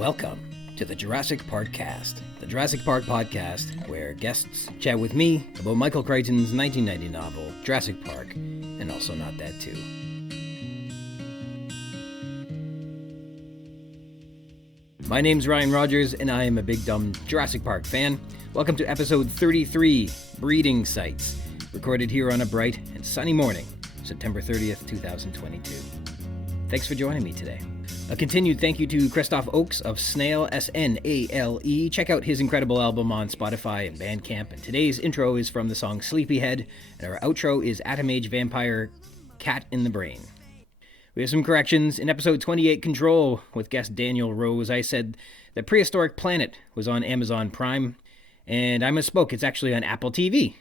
Welcome to the Jurassic Park-Cast, the Jurassic Park podcast where guests chat with me about Michael Crichton's 1990 novel, Jurassic Park, and also Not That Too. My name's Ryan Rogers, and I am a big dumb Jurassic Park fan. Welcome to episode 33, Breeding Sites, recorded here on a bright and sunny morning, September 30th, 2022. Thanks for joining me today. A continued thank you to Christoph Oakes of Snail, S-N-A-L-E. Check out his incredible album on Spotify and Bandcamp. And today's intro is from the song Sleepyhead, and our outro is Atom Age Vampire, Cat in the Brain. We have some corrections. In episode 28, Control, with guest Daniel Rose, I said that Prehistoric Planet was on Amazon Prime, and I misspoke. It's actually on Apple TV.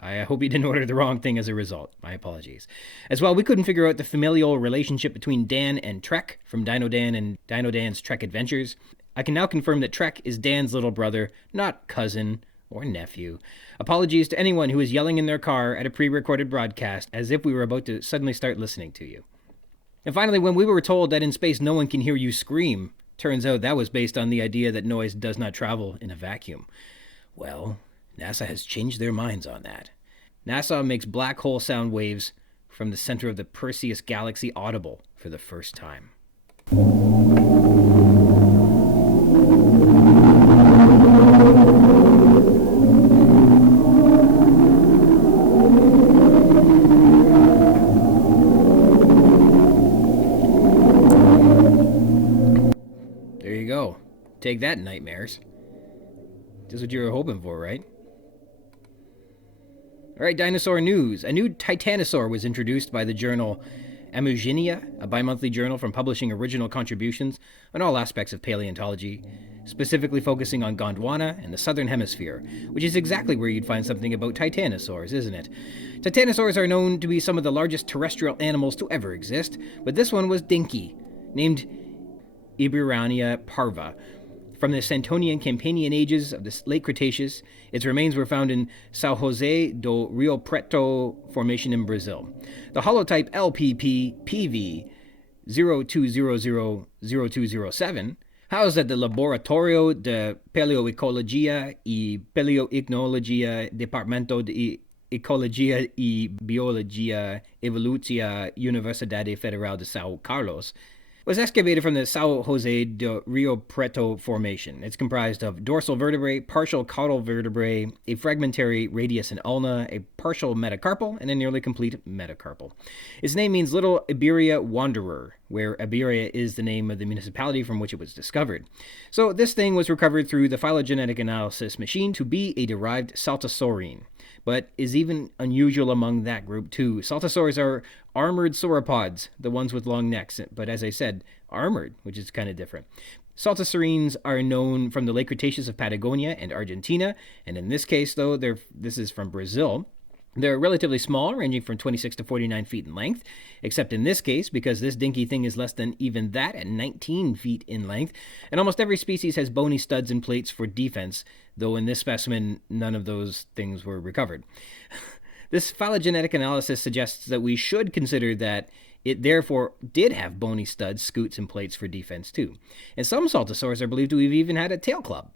I hope you didn't order the wrong thing as a result. My apologies. As well, we couldn't figure out the familial relationship between Dan and Trek from Dino Dan and Dino Dan's Trek Adventures. I can now confirm that Trek is Dan's little brother, not cousin or nephew. Apologies to anyone who was yelling in their car at a pre-recorded broadcast as if we were about to suddenly start listening to you. And finally, when we were told that in space no one can hear you scream, turns out that was based on the idea that noise does not travel in a vacuum. Well, NASA has changed their minds on that. NASA makes black hole sound waves from the center of the Perseus galaxy audible for the first time. There you go. Take that, nightmares. That's what you were hoping for, right? All right, dinosaur news. A new titanosaur was introduced by the journal Amugenia, a bi-monthly journal from publishing original contributions on all aspects of paleontology, specifically focusing on Gondwana and the southern hemisphere, which is exactly where you'd find something about titanosaurs, isn't it? Titanosaurs are known to be some of the largest terrestrial animals to ever exist, but this one was dinky, named Eburania parva. From the Santonian Campanian ages of the late Cretaceous, its remains were found in São José do Rio Preto Formation in Brazil. The holotype LPP-PV 02000207, housed at the Laboratorio de Paleoecologia y Paleoicnologia Departamento de Ecologia y Biologia Evolutiva Universidade Federal de São Carlos, was excavated from the São José do Rio Preto Formation. It's comprised of dorsal vertebrae, partial caudal vertebrae, a fragmentary radius and ulna, a partial metacarpal, and a nearly complete metacarpal. Its name means Little Iberia Wanderer, where Iberia is the name of the municipality from which it was discovered. So this thing was recovered through the phylogenetic analysis machine to be a derived saltasaurine, but is even unusual among that group too. Saltasaurs are armored sauropods, the ones with long necks, but as I said, armored, which is kind of different. Saltasaurines are known from the late Cretaceous of Patagonia and Argentina, and in this case, though, this is from Brazil. They're relatively small, ranging from 26 to 49 feet in length, except in this case, because this dinky thing is less than even that at 19 feet in length, and almost every species has bony studs and plates for defense, though in this specimen, none of those things were recovered. This phylogenetic analysis suggests that we should consider that it therefore did have bony studs, scoots, and plates for defense too. And some saltasaurs are believed to have even had a tail club.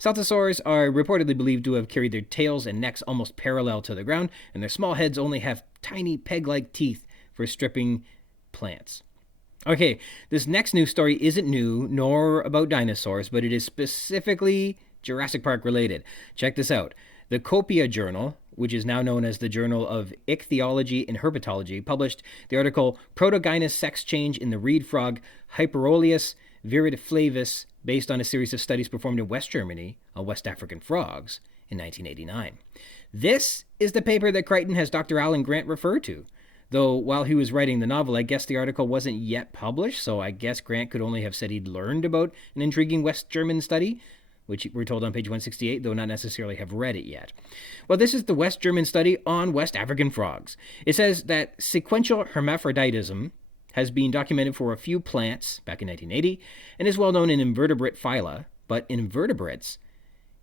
Saltasaurs are reportedly believed to have carried their tails and necks almost parallel to the ground, and their small heads only have tiny peg-like teeth for stripping plants. Okay, this next news story isn't new, nor about dinosaurs, but it is specifically Jurassic Park related. Check this out. The Copia Journal, which is now known as the Journal of Ichthyology and Herpetology, published the article Protogynous Sex Change in the Reed Frog Hyperoleus viridiflavus, based on a series of studies performed in West Germany on West African frogs in 1989. This is the paper that Crichton has Dr. Alan Grant refer to. Though while he was writing the novel, I guess the article wasn't yet published, so I guess Grant could only have said he'd learned about an intriguing West German study, which we're told on page 168, though not necessarily have read it yet. Well, this is the West German study on West African frogs. It says that sequential hermaphroditism has been documented for a few plants back in 1980 and is well known in invertebrate phyla, but in invertebrates,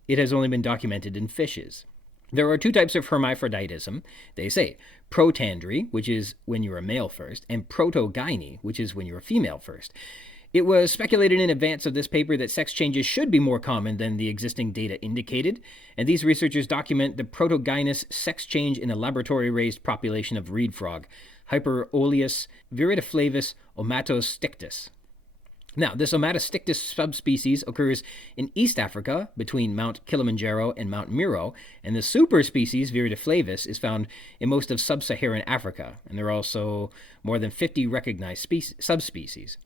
it has only been documented in fishes. There are two types of hermaphroditism, they say. Protandry, which is when you're a male first, and protogyny, which is when you're a female first. It was speculated in advance of this paper that sex changes should be more common than the existing data indicated, and these researchers document the protogynous sex change in a laboratory-raised population of reed frog, Hyperoleus viridiflavus omatostictus. Now, this omatostictus subspecies occurs in East Africa between Mount Kilimanjaro and Mount Miro, and the superspecies viridiflavus is found in most of sub-Saharan Africa, and there are also more than 50 recognized subspecies.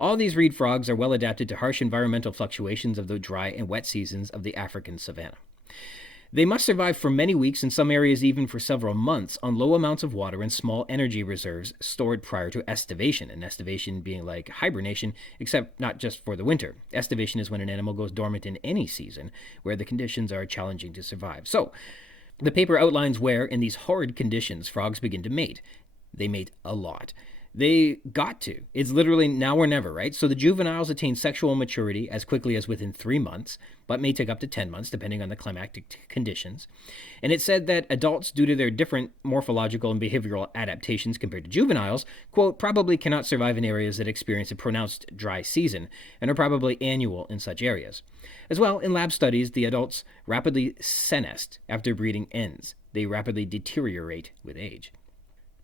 All these reed frogs are well adapted to harsh environmental fluctuations of the dry and wet seasons of the African savanna. They must survive for many weeks, in some areas even for several months, on low amounts of water and small energy reserves stored prior to estivation, and estivation being like hibernation, except not just for the winter. Estivation is when an animal goes dormant in any season, where the conditions are challenging to survive. So, the paper outlines where, in these horrid conditions, frogs begin to mate. They mate a lot. They got to. It's literally now or never, right? So the juveniles attain sexual maturity as quickly as within 3 months, but may take up to 10 months, depending on the climactic conditions. And it said that adults, due to their different morphological and behavioral adaptations compared to juveniles, quote, probably cannot survive in areas that experience a pronounced dry season, and are probably annual in such areas. As well, in lab studies, the adults rapidly senesce after breeding ends. They rapidly deteriorate with age.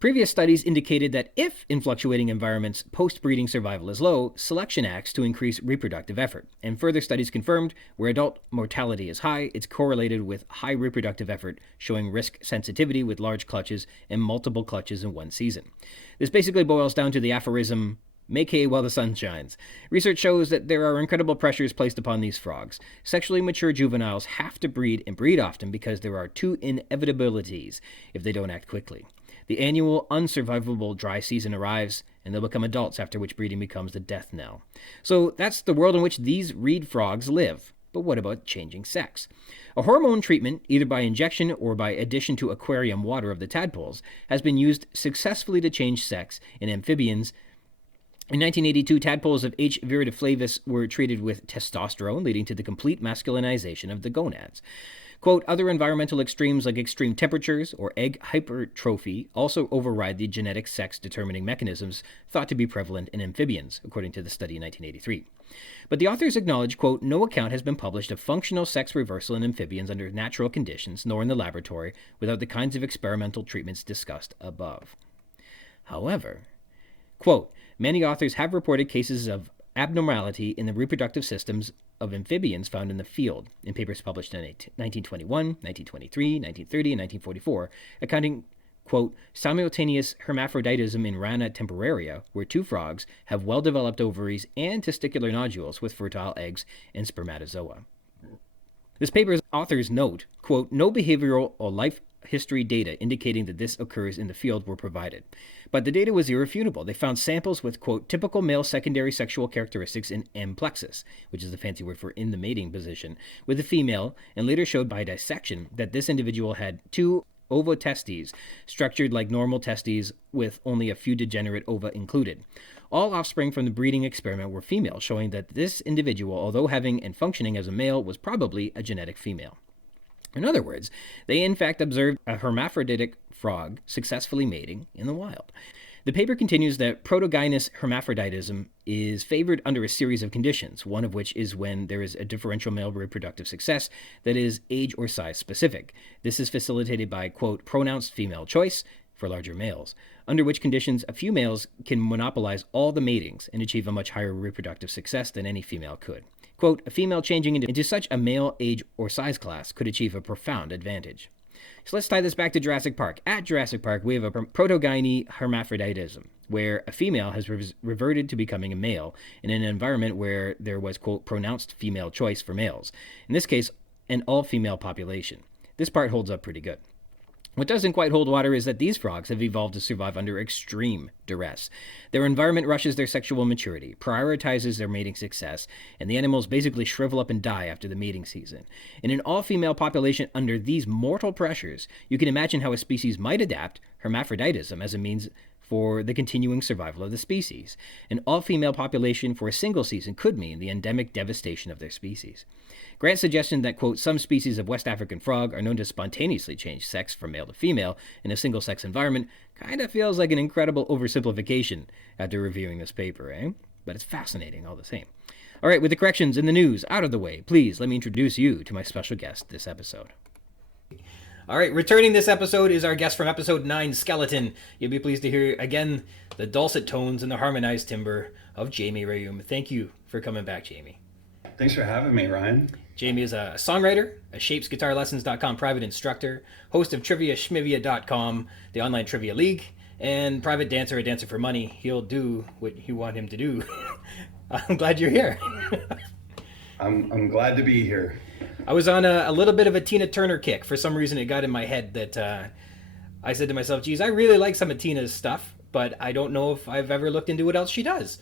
Previous studies indicated that if in fluctuating environments post-breeding survival is low, selection acts to increase reproductive effort. And further studies confirmed where adult mortality is high, it's correlated with high reproductive effort, showing risk sensitivity with large clutches and multiple clutches in one season. This basically boils down to the aphorism, make hay while the sun shines. Research shows that there are incredible pressures placed upon these frogs. Sexually mature juveniles have to breed and breed often because there are 2 inevitabilities if they don't act quickly. The annual unsurvivable dry season arrives, and they'll become adults, after which breeding becomes the death knell. So that's the world in which these reed frogs live. But what about changing sex? A hormone treatment, either by injection or by addition to aquarium water of the tadpoles, has been used successfully to change sex in amphibians. In 1982, tadpoles of H. viridiflavus were treated with testosterone, leading to the complete masculinization of the gonads. Quote, other environmental extremes like extreme temperatures or egg hypertrophy also override the genetic sex-determining mechanisms thought to be prevalent in amphibians, according to the study in 1983. But the authors acknowledge, quote, no account has been published of functional sex reversal in amphibians under natural conditions, nor in the laboratory, without the kinds of experimental treatments discussed above. However, quote, many authors have reported cases of abnormality in the reproductive systems of amphibians found in the field, in papers published in 1921, 1923, 1930, and 1944, accounting, quote, simultaneous hermaphroditism in Rana temporaria, where 2 frogs have well-developed ovaries and testicular nodules with fertile eggs and spermatozoa. This paper's authors note, quote, no behavioral or life history data indicating that this occurs in the field were provided. But the data was irrefutable. They found samples with, quote, typical male secondary sexual characteristics in M. plexus, which is the fancy word for in the mating position, with the female, and later showed by dissection that this individual had 2 ovotestes, structured like normal testes with only a few degenerate ova included. All offspring from the breeding experiment were female, showing that this individual, although having and functioning as a male, was probably a genetic female. In other words, they in fact observed a hermaphroditic frog successfully mating in the wild. The paper continues that protogynous hermaphroditism is favored under a series of conditions, one of which is when there is a differential male reproductive success that is age or size specific. This is facilitated by, quote, pronounced female choice for larger males, under which conditions a few males can monopolize all the matings and achieve a much higher reproductive success than any female could. Quote, a female changing into such a male age or size class could achieve a profound advantage. So let's tie this back to Jurassic Park. At Jurassic Park, we have a protogyny hermaphroditism, where a female has reverted to becoming a male in an environment where there was, quote, pronounced female choice for males. In this case, an all-female population. This part holds up pretty good. What doesn't quite hold water is that these frogs have evolved to survive under extreme duress. Their environment rushes their sexual maturity, prioritizes their mating success, and the animals basically shrivel up and die after the mating season. In an all-female population under these mortal pressures, you can imagine how a species might adapt hermaphroditism as a means for the continuing survival of the species. An all-female population for a single season could mean the endemic devastation of their species. Grant's suggestion that, quote, some species of West African frog are known to spontaneously change sex from male to female in a single-sex environment kind of feels like an incredible oversimplification after reviewing this paper, eh? but it's fascinating all the same. All right, with the corrections and the news out of the way, please let me introduce you to my special guest this episode. All right, returning this episode is our guest from episode 9, Skeleton. You'll be pleased to hear, again, the dulcet tones and the harmonized timbre of Jamie Reaume. Thank you for coming back, Jamie. Thanks for having me, Ryan. Jamie is a songwriter, a shapesguitarlessons.com private instructor, host of triviaschmivia.com, the online trivia league, and private dancer, a dancer for money. He'll do what you want him to do. I'm glad you're here. I'm glad to be here. I was on a little bit of a Tina Turner kick. For some reason, it got in my head that I said to myself, geez, I really like some of Tina's stuff, but I don't know if I've ever looked into what else she does.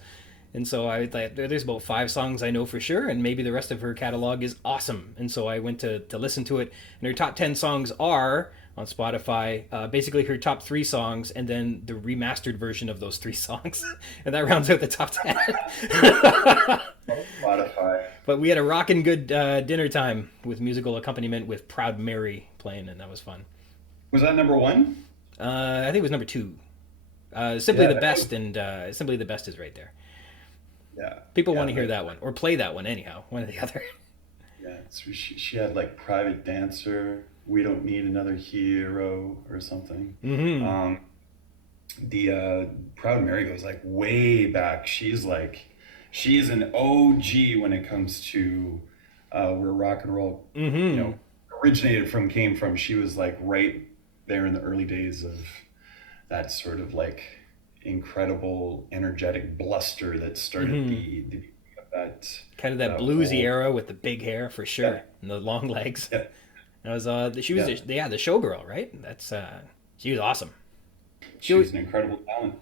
And so I thought, there's about 5 songs I know for sure, and maybe the rest of her catalog is awesome. And so I went to listen to it, and her top 10 songs are, on Spotify, basically her top 3 songs, and then the remastered version of those 3 songs. And that rounds out the top 10. Spotify. But we had a rockin' good dinner time with musical accompaniment with Proud Mary playing, and that was fun. Was that number 1? I think it was number 2. Simply the Best, and Simply the Best is right there. Yeah. People want to hear that one, or play that one anyhow, one or the other. Yeah, she had like Private Dancer, We Don't Need Another Hero, or something. Mm-hmm. The Proud Mary goes like way back. She's an OG when it comes to where rock and roll, came from. She was like right there in the early days of that sort of like incredible energetic bluster that started that kind of that bluesy era with the big hair for sure, and the long legs. Yeah. That was she was the showgirl, right? That's she was awesome. She was an incredible talent.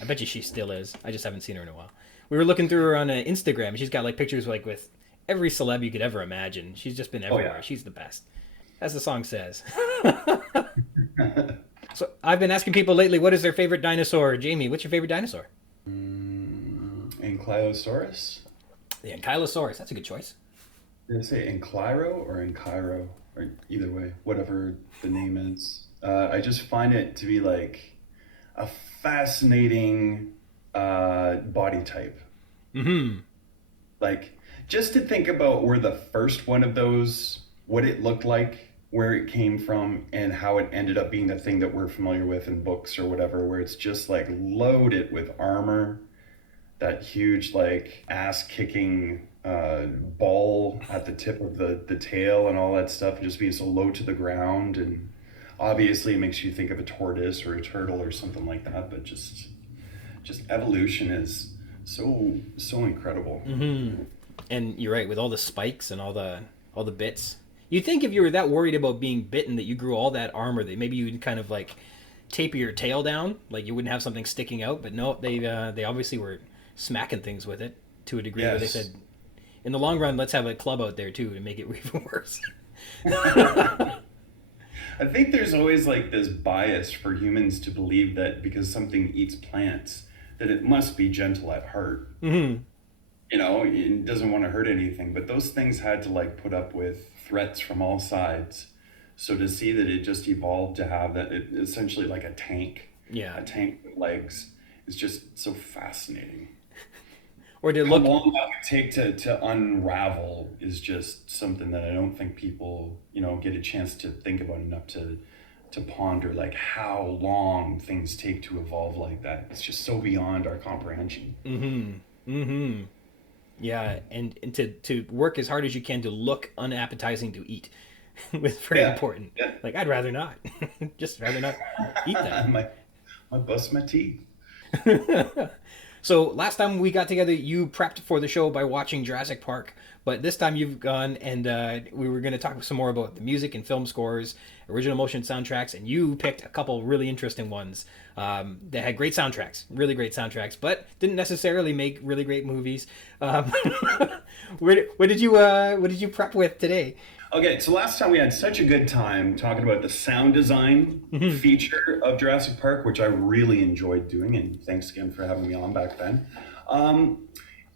I bet you she still is. I just haven't seen her in a while. We were looking through her on Instagram. She's got like pictures like with every celeb you could ever imagine. She's just been everywhere. Yeah. She's the best, as the song says. So I've been asking people lately, what is their favorite dinosaur? Jamie, what's your favorite dinosaur? Ankylosaurus? The Ankylosaurus. That's a good choice. Did I say Ankylo or Ankyro? Or either way, whatever the name is. I just find it to be like a fascinating body type. Mm-hmm. Like, just to think about where the first one of those, what it looked like, where it came from, and how it ended up being the thing that we're familiar with in books or whatever, where it's just like loaded with armor, that huge like ass-kicking ball at the tip of the tail and all that stuff, and just being so low to the ground. And obviously it makes you think of a tortoise or a turtle or something like that, but just evolution is so incredible. Mm-hmm. And you're right, with all the spikes and all the bits. You'd think if you were that worried about being bitten that you grew all that armor, that maybe you would kind of like taper your tail down, like you wouldn't have something sticking out. But no, they obviously were smacking things with it to a degree where they said, in the long run, let's have a club out there too to make it even worse. I think there's always like this bias for humans to believe that because something eats plants, that it must be gentle at heart. Mm-hmm. You know, it doesn't want to hurt anything. But those things had to like put up with threats from all sides. So to see that it just evolved to have that, it essentially like a tank with legs, is just so fascinating. Or to How look long that would take to unravel is just something that I don't think people, get a chance to think about enough to ponder, like how long things take to evolve like that. It's just so beyond our comprehension. Mm-hmm. Mm-hmm. Yeah, and to work as hard as you can to look unappetizing to eat was very important. Yeah. Like, I'd rather not. Just rather not eat that. I bust my teeth. So last time we got together, you prepped for the show by watching Jurassic Park, but this time you've gone and we were going to talk some more about the music and film scores, original motion soundtracks, and you picked a couple really interesting ones that had great soundtracks, really great soundtracks, but didn't necessarily make really great movies. What did you prep with today? Okay, so last time we had such a good time talking about the sound design feature of Jurassic Park, which I really enjoyed doing, and thanks again for having me on back then.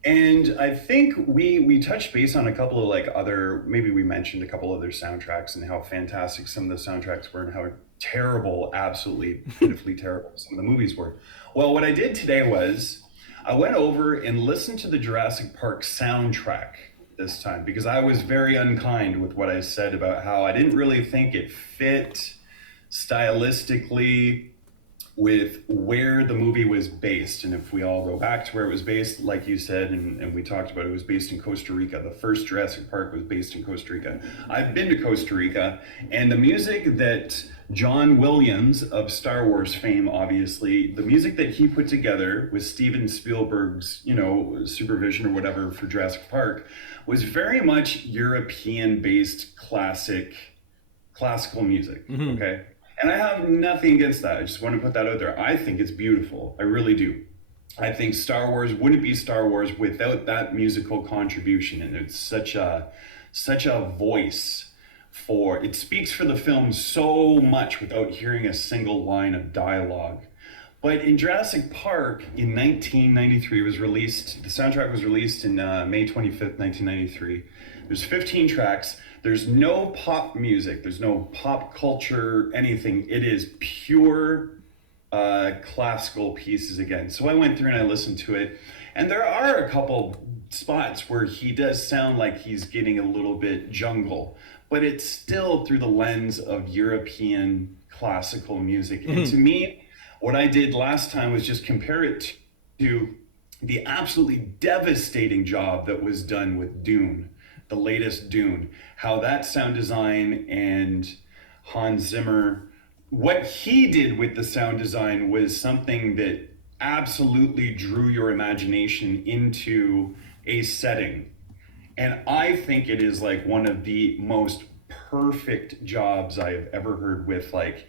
And I think we touched base on a couple of maybe we mentioned a couple other soundtracks and how fantastic some of the soundtracks were and how terrible, absolutely pitifully terrible some of the movies were. Well, what I did today was I went over and listened to the Jurassic Park soundtrack this time because I was very unkind with what I said about how I didn't really think it fit stylistically with where the movie was based. And if we all go back to where it was based, like you said, and we talked about, it was based in Costa Rica. The first Jurassic Park was based in Costa Rica. I've been to Costa Rica, and the music that John Williams of Star Wars fame, obviously, the music that he put together with Steven Spielberg's, supervision or whatever for Jurassic Park was very much European-based classical music, okay? And I have nothing against that. I just want to put that out there. I think it's beautiful. I really do. I think Star Wars wouldn't be Star Wars without that musical contribution. And it's such a voice for, it speaks for the film so much without hearing a single line of dialogue. But in Jurassic Park in 1993, the soundtrack was released in May 25th, 1993. There's 15 tracks. There's no pop music. There's no pop culture, anything. It is pure classical pieces again. So I went through and I listened to it. And there are a couple spots where he does sound like he's getting a little bit jungle. But it's still through the lens of European classical music. And to me, what I did last time was just compare it to the absolutely devastating job that was done with Dune. The latest Dune, how that sound design and Hans Zimmer, what he did with the sound design was something that absolutely drew your imagination into a setting. And I think it is like one of the most perfect jobs I've ever heard with like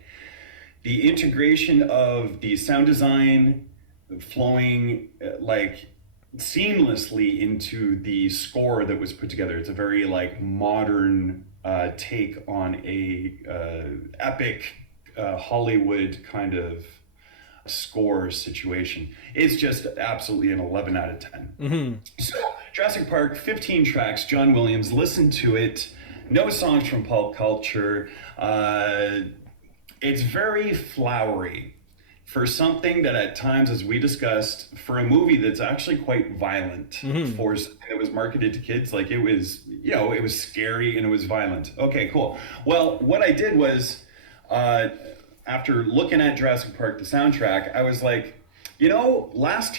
the integration of the sound design flowing like seamlessly into the score that was put together. It's a very like modern take on a epic Hollywood kind of score situation. It's just absolutely an 11 out of 10. So Jurassic Park, 15 tracks, John Williams, listen to it. No songs from pop culture. It's very flowery. For something that at times, as we discussed, for a movie that's actually quite violent, for something that was marketed to kids, like it was, it was scary and it was violent. Okay, cool. Well, what I did was, after looking at Jurassic Park, the soundtrack, I was like, Last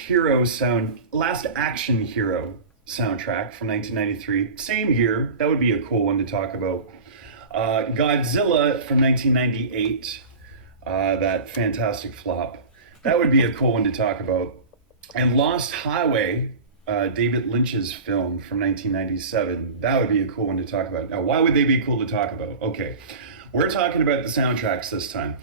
Action Hero soundtrack from 1993, same year, that would be a cool one to talk about. Godzilla from 1998. That fantastic flop. That would be a cool one to talk about. And Lost Highway, David Lynch's film from 1997, that would be a cool one to talk about. Now, why would they be cool to talk about? Okay, we're talking about the soundtracks this time.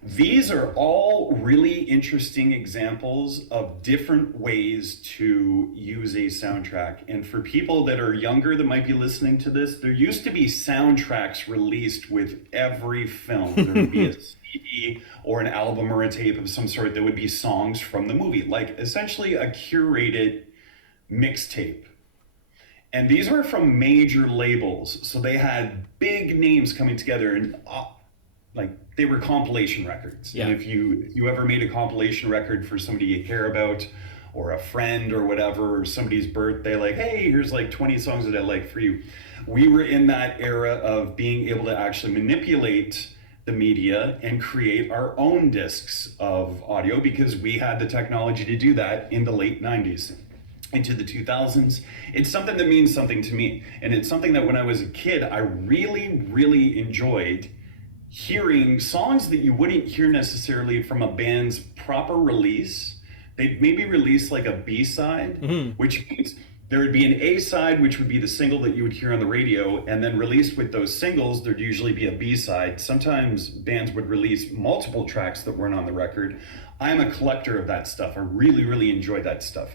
These are all really interesting examples of different ways to use a soundtrack. And for people that are younger that might be listening to this, there used to be soundtracks released with every film. There would be a CD or an album or a tape of some sort that would be songs from the movie, like essentially a curated mixtape. And these were from major labels. So they had big names coming together and they were compilation records. Yeah. And if you ever made a compilation record for somebody you care about or a friend or whatever, or somebody's birthday, like, hey, here's like 20 songs that I like for you. We were in that era of being able to actually manipulate the media and create our own discs of audio because we had the technology to do that in the late 90s. Into the 2000s. It's something that means something to me. And it's something that when I was a kid, I really, really enjoyed hearing songs that you wouldn't hear necessarily from a band's proper release. They'd maybe release like a B-side, which means there would be an A-side, which would be the single that you would hear on the radio, and then released with those singles, there'd usually be a B-side. Sometimes bands would release multiple tracks that weren't on the record. I'm a collector of that stuff. I really, really enjoy that stuff.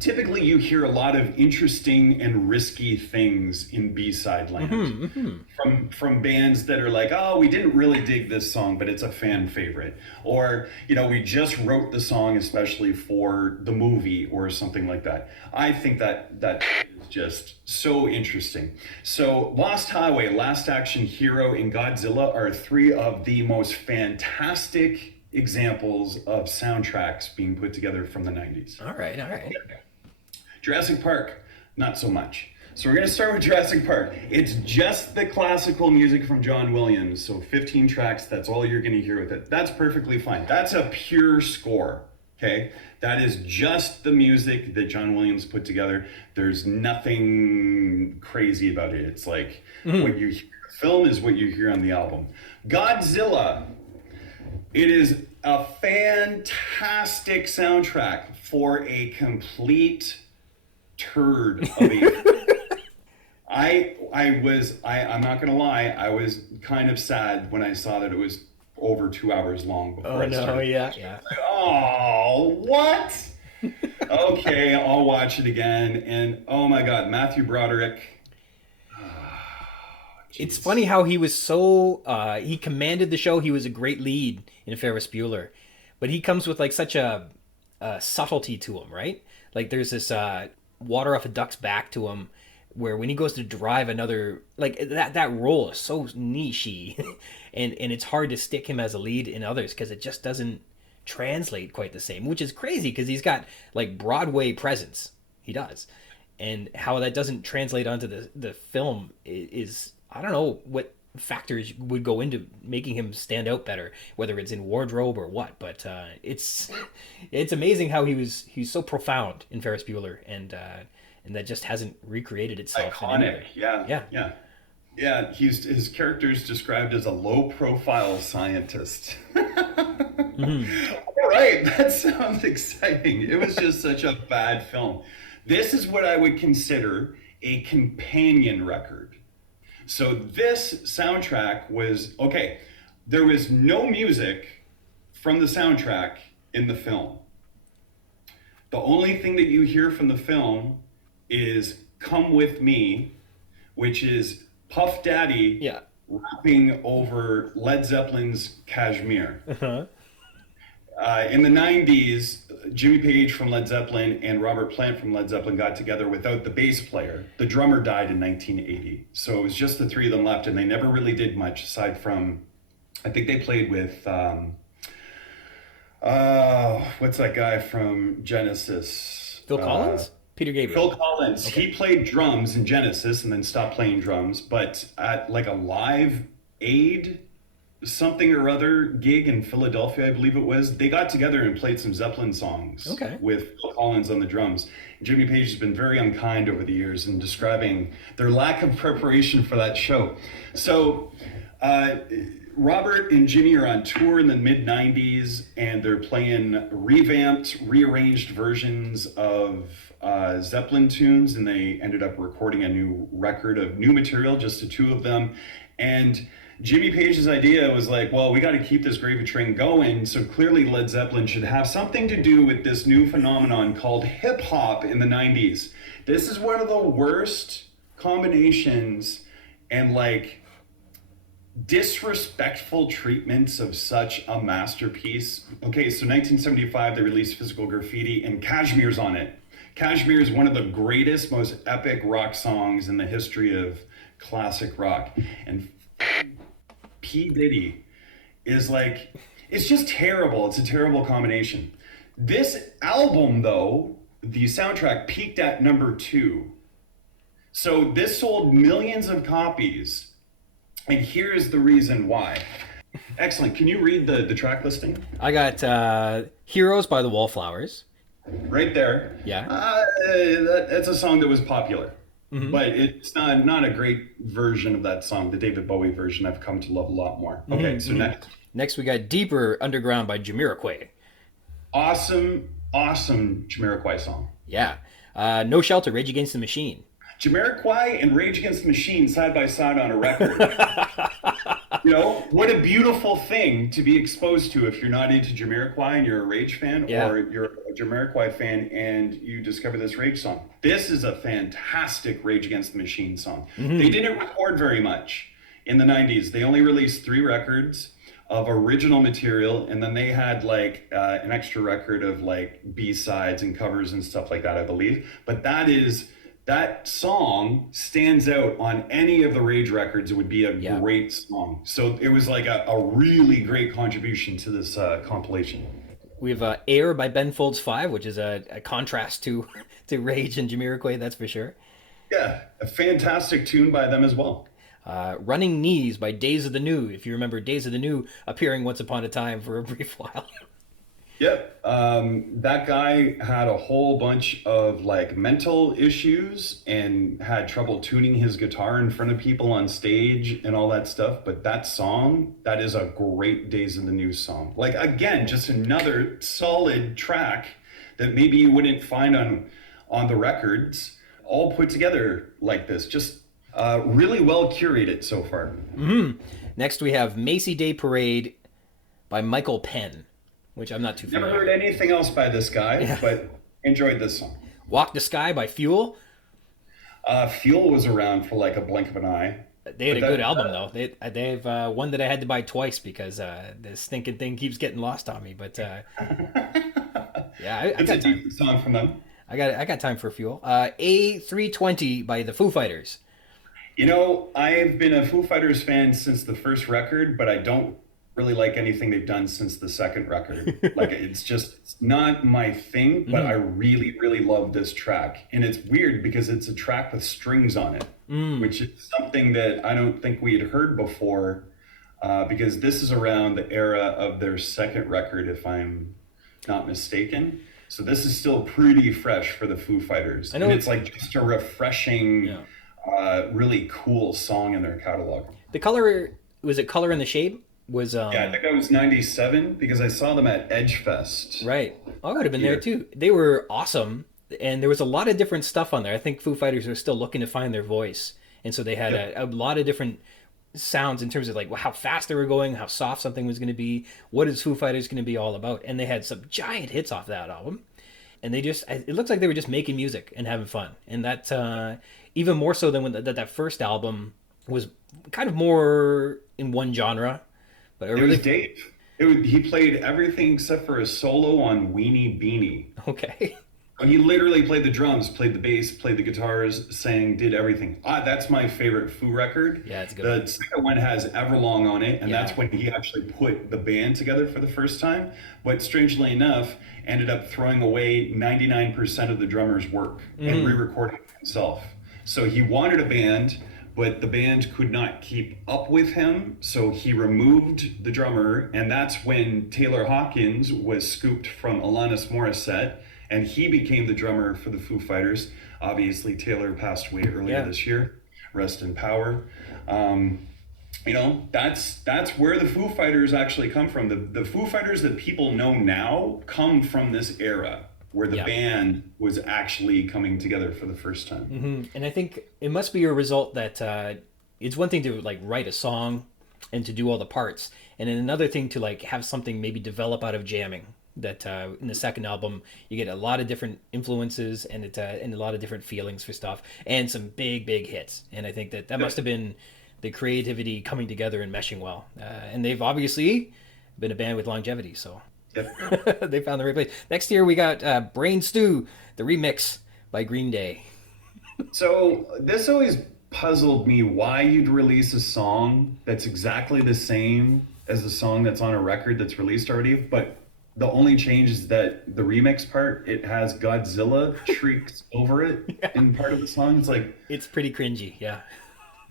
Typically you hear a lot of interesting and risky things in B-side land from bands that are like, oh, we didn't really dig this song, but it's a fan favorite. Or, we just wrote the song especially for the movie or something like that. I think that is just so interesting. So Lost Highway, Last Action Hero, and Godzilla are three of the most fantastic examples of soundtracks being put together from the 90s. All right, all right. Jurassic Park, not so much. So we're going to start with Jurassic Park. It's just the classical music from John Williams. So 15 tracks, that's all you're going to hear with it. That's perfectly fine. That's a pure score, okay? That is just the music that John Williams put together. There's nothing crazy about it. It's like what you hear in the film is what you hear on the album. Godzilla. It is a fantastic soundtrack for a complete turd of a I'm not gonna lie, I was kind of sad when I saw that it was over 2 hours long before I started. Yeah. Like, oh, what? Okay, I'll watch it again. And oh my God, Matthew Broderick. It's funny how he was so he commanded the show. He was a great lead in Ferris Bueller, but he comes with like such a subtlety to him, right? Like there's this water off a duck's back to him, where when he goes to drive another, like that role is so niche-y, and it's hard to stick him as a lead in others because it just doesn't translate quite the same, which is crazy because he's got like Broadway presence. He does, and how that doesn't translate onto the film is I don't know what factors would go into making him stand out better, whether it's in wardrobe or what. But it's amazing how he's so profound in Ferris Bueller, and that just hasn't recreated itself. Iconic, yeah. His character is described as a low-profile scientist. All right, that sounds exciting. It was just such a bad film. This is what I would consider a companion record. So this soundtrack was, okay, there was no music from the soundtrack in the film. The only thing that you hear from the film is Come With Me, which is Puff Daddy rapping over Led Zeppelin's Kashmir. Uh-huh. In the 90s, Jimmy Page from Led Zeppelin and Robert Plant from Led Zeppelin got together without the bass player. The drummer died in 1980. So it was just the three of them left, and they never really did much aside from, I think they played with, what's that guy from Genesis? Phil Collins? Peter Gabriel. Phil Collins. Okay. He played drums in Genesis and then stopped playing drums, but at like a Live Aid something or other gig in Philadelphia, I believe it was, they got together and played some Zeppelin songs with Phil Collins on the drums. Jimmy Page has been very unkind over the years in describing their lack of preparation for that show. So Robert and Jimmy are on tour in the mid-90s, and they're playing revamped, rearranged versions of Zeppelin tunes, and they ended up recording a new record of new material, just the two of them. And Jimmy Page's idea was like, well, we got to keep this gravy train going, so clearly Led Zeppelin should have something to do with this new phenomenon called hip-hop in the 90s. This is one of the worst combinations and like disrespectful treatments of such a masterpiece. Okay, so 1975, they released Physical Graffiti, and Kashmir's on it. Kashmir is one of the greatest, most epic rock songs in the history of classic rock. And P. Diddy is like, it's just terrible. It's a terrible combination. This album, though, the soundtrack peaked at number 2. So this sold millions of copies. And here's the reason why. Excellent. Can you read the track listing? I got Heroes by the Wallflowers. Right there. Yeah. That's a song that was popular. Mm-hmm. But it's not a great version of that song. The David Bowie version I've come to love a lot more. Okay, so next we got Deeper Underground by Jamiroquai. Awesome Jamiroquai song. Yeah. No Shelter, Rage Against the Machine. Jamiroquai and Rage Against the Machine side by side on a record. You know, what a beautiful thing to be exposed to if you're not into Jamiroquai and you're a Rage fan, or you're a Jamiroquai fan and you discover this Rage song. This is a fantastic Rage Against the Machine song. Mm-hmm. They didn't record very much in the 90s. They only released 3 records of original material, and then they had like an extra record of like B-sides and covers and stuff like that, I believe. But that is that song stands out on any of the Rage records. It would be a Yeah. great song. So it was like a really great contribution to this compilation. We have Air by Ben Folds 5, which is a contrast to to Rage and Jamiroquai, that's for sure. Yeah, a fantastic tune by them as well. Running Knees by Days of the New, if you remember Days of the New appearing once upon a time for a brief while. Yep. That guy had a whole bunch of like mental issues and had trouble tuning his guitar in front of people on stage and all that stuff. But that song, that is a great Days in the News song. Like, again, just another solid track that maybe you wouldn't find on the records, all put together like this. Just really well curated so far. Next, we have Macy Day Parade by Michael Penn, which I'm not too Never familiar heard anything else by this guy, but enjoyed this song. Walk the Sky by Fuel. Fuel was around for like a blink of an eye. They had But a good that- album, though. They have one that I had to buy twice because this stinking thing keeps getting lost on me. But yeah, I It's a got time. decent song from them. I got time for Fuel. A320 by the Foo Fighters. You know, I've been a Foo Fighters fan since the first record, but I don't really like anything they've done since the second record. Like, it's not my thing, but I really, really love this track. And it's weird because it's a track with strings on it, which is something that I don't think we had heard before, because this is around the era of their second record, if I'm not mistaken. So this is still pretty fresh for the Foo Fighters. I know And it's like just a refreshing, Yeah. really cool song in their catalog. The color was it Color in the Shape was Yeah, I think I was 97 because I saw them at Edgefest. right. I would have been there Here. too. They were awesome, and there was a lot of different stuff on there. I think Foo Fighters were still looking to find their voice, and so they had a lot of different sounds in terms of like how fast they were going, how soft something was going to be, what is Foo Fighters going to be all about, and they had some giant hits off that album. And they just it looks like they were just making music and having fun, and that even more so than when that first album was kind of more in one genre. But I It really was Dave. He played everything except for a solo on Weenie Beanie. okay. He literally played the drums, played the bass, played the guitars, sang, did everything. That's my favorite Foo record. Yeah, it's a good The one. second one has Everlong on it, and Yeah. that's when he actually put the band together for the first time. But strangely enough, ended up throwing away 99% of the drummer's work and re-recording it himself. So he wanted a band, but the band could not keep up with him, so he removed the drummer, and that's when Taylor Hawkins was scooped from Alanis Morissette, and he became the drummer for the Foo Fighters. Obviously, Taylor passed away earlier this year. Rest in power. You know, that's where the Foo Fighters actually come from. The Foo Fighters that people know now come from this era where the band was actually coming together for the first time. And I think it must be a result that it's one thing to like write a song and to do all the parts, and then another thing to like have something maybe develop out of jamming. That in the second album you get a lot of different influences and and a lot of different feelings for stuff and some big hits. And I think that must have been the creativity coming together and meshing well. And they've obviously been a band with longevity, so Yep. they found the right place. Next year we got Brain Stew, the remix by Green Day. So this always puzzled me why you'd release a song that's exactly the same as the song that's on a record that's released already, but the only change is that the remix part, it has Godzilla shrieks over it in part of the song. It's like, It's pretty cringy, yeah.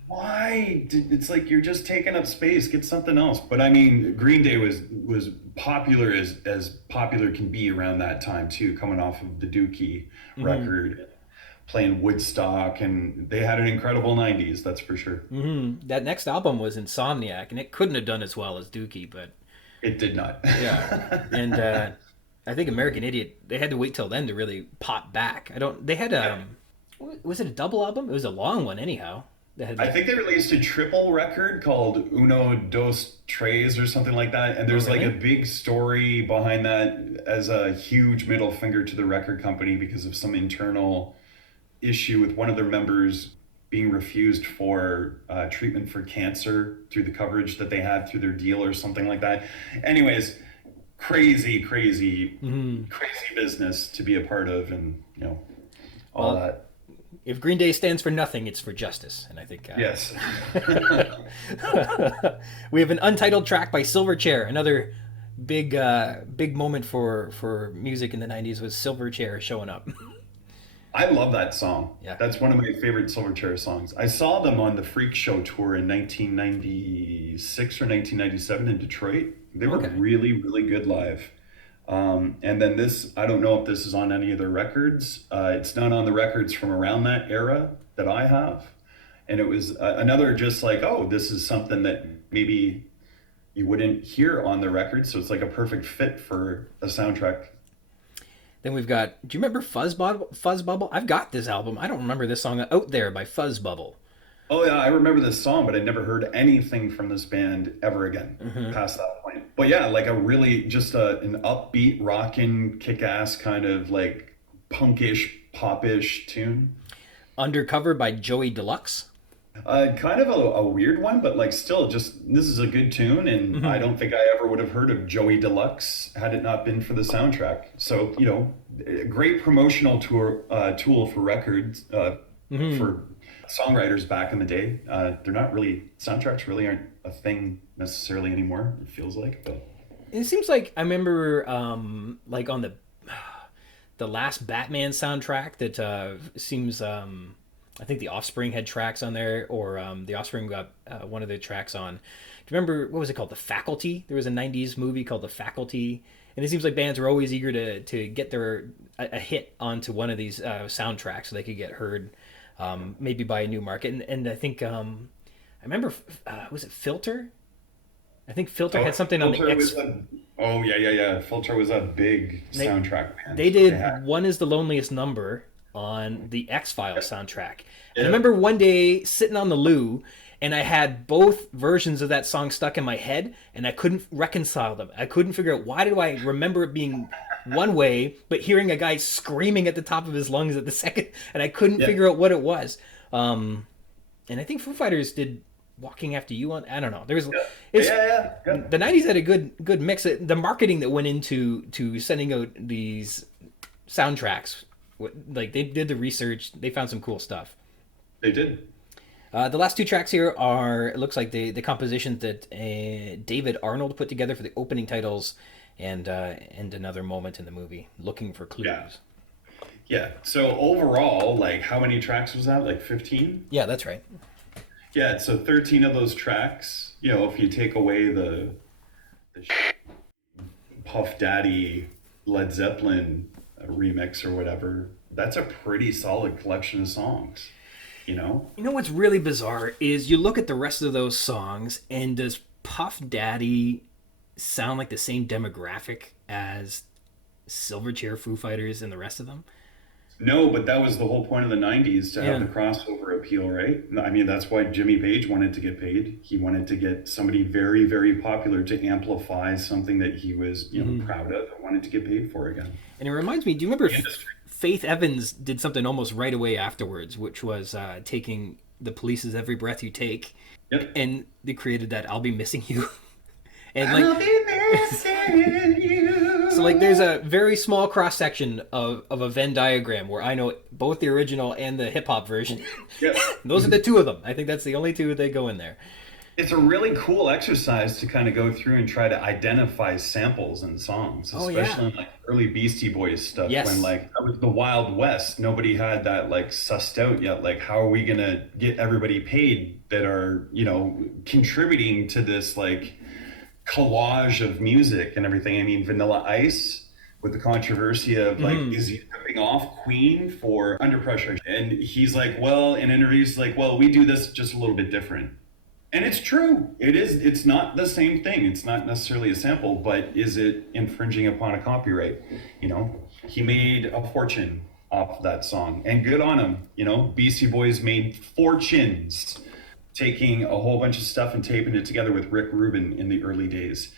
why? It's like you're just taking up space. Get something else. But I mean, Green Day was popular as popular can be around that time too, coming off of the Dookie record, playing Woodstock, and they had an incredible '90s. That's for sure. That next album was Insomniac, and it couldn't have done as well as Dookie, but It did not. yeah. And I think American Idiot, they had to wait till then to really pop back. They had was it a double album? It was a long one anyhow. They had I think they released a triple record called Uno Dos Tres or something like that. And there's like really? a big story behind that as a huge middle finger to the record company because of some internal issue with one of their members being refused for treatment for cancer through the coverage that they had through their deal or something like that. Anyways, crazy business to be a part of, and you know, all that. if Green Day stands for nothing, it's for justice. And I think Yes. we have an untitled track by Silverchair. Another big moment for music in the 90s was Silverchair showing up. I love that song. Yeah. That's one of my favorite Silverchair songs. I saw them on the Freak Show tour in 1996 or 1997 in Detroit. They were really, really good live. And then this, I don't know if this is on any of their records. It's not on the records from around that era that I have. And it was another just like, oh, this is something that maybe you wouldn't hear on the record. So it's like a perfect fit for a soundtrack. Then we've got, do you remember Fuzzbubble? I've got this album. I don't remember this song, Out There by Fuzzbubble. Oh yeah, I remember this song, but I never heard anything from this band ever again past that point. But yeah, like a really just an upbeat, rockin', kick-ass kind of like punkish, popish tune. Undercover by Joey Deluxe. Kind of a weird one, but like still just, this is a good tune, and I don't think I ever would have heard of Joey Deluxe had it not been for the soundtrack. So, you know, a great promotional tool for records, for songwriters back in the day. They're not really, soundtracks really aren't a thing necessarily anymore, it feels like. But it seems like I remember like on the last Batman soundtrack that seems I think The Offspring had tracks on there, or The Offspring got one of the tracks on. Do you remember, what was it called? The Faculty? There was a 90s movie called The Faculty. And it seems like bands were always eager to get a hit onto one of these soundtracks so they could get heard maybe by a new market. And I think, I remember, was it Filter? I think Filter had something on the X. Oh, yeah. Filter was a big soundtrack band. They did One Is the Loneliest Number on the X-Files soundtrack. And I remember one day sitting on the loo, and I had both versions of that song stuck in my head, and I couldn't reconcile them. I couldn't figure out, why do I remember it being one way, but hearing a guy screaming at the top of his lungs at the second, and I couldn't figure out what it was. And I think Foo Fighters did Walking After You on, I don't know. There was the 90s had a good mix. The marketing that went into sending out these soundtracks, like they did the research, they found some cool stuff. They did. The last two tracks here are, it looks like the compositions that David Arnold put together for the opening titles and another moment in the movie, Looking for Clues. Yeah. So overall, like, how many tracks was that? Like 15? Yeah, that's right. Yeah, so 13 of those tracks, you know, if you take away the Puff Daddy Led Zeppelin remix or whatever, that's a pretty solid collection of songs, you know? You know what's really bizarre is you look at the rest of those songs, and does Puff Daddy sound like the same demographic as Silverchair, Foo Fighters, and the rest of them? No, but that was the whole point of the 90s, to have the crossover appeal, right? I mean, that's why Jimmy Page wanted to get paid. He wanted to get somebody very, very popular to amplify something that he was, you know, proud of and wanted to get paid for again. And it reminds me, do you remember Faith Evans did something almost right away afterwards, which was taking The Police's Every Breath You Take, and they created that I'll Be Missing You. And like, I'll be missing you. So like, there's a very small cross section of a Venn diagram where I know both the original and the hip hop version. Those are the two of them. I think that's the only two they go in there. It's a really cool exercise to kind of go through and try to identify samples in songs, especially in like early Beastie Boys stuff. When like that was the Wild West, nobody had that like sussed out yet. Like, how are we gonna get everybody paid that are, you know, contributing to this like collage of music and everything? I mean, Vanilla Ice with the controversy of like, is he ripping off Queen for Under Pressure? And he's like, well, in interviews, like, well, we do this just a little bit different. And it's true. It is. It's not the same thing. It's not necessarily a sample, but is it infringing upon a copyright? You know, he made a fortune off of that song, and good on him. You know, Beastie Boys made fortunes taking a whole bunch of stuff and taping it together with Rick Rubin in the early days.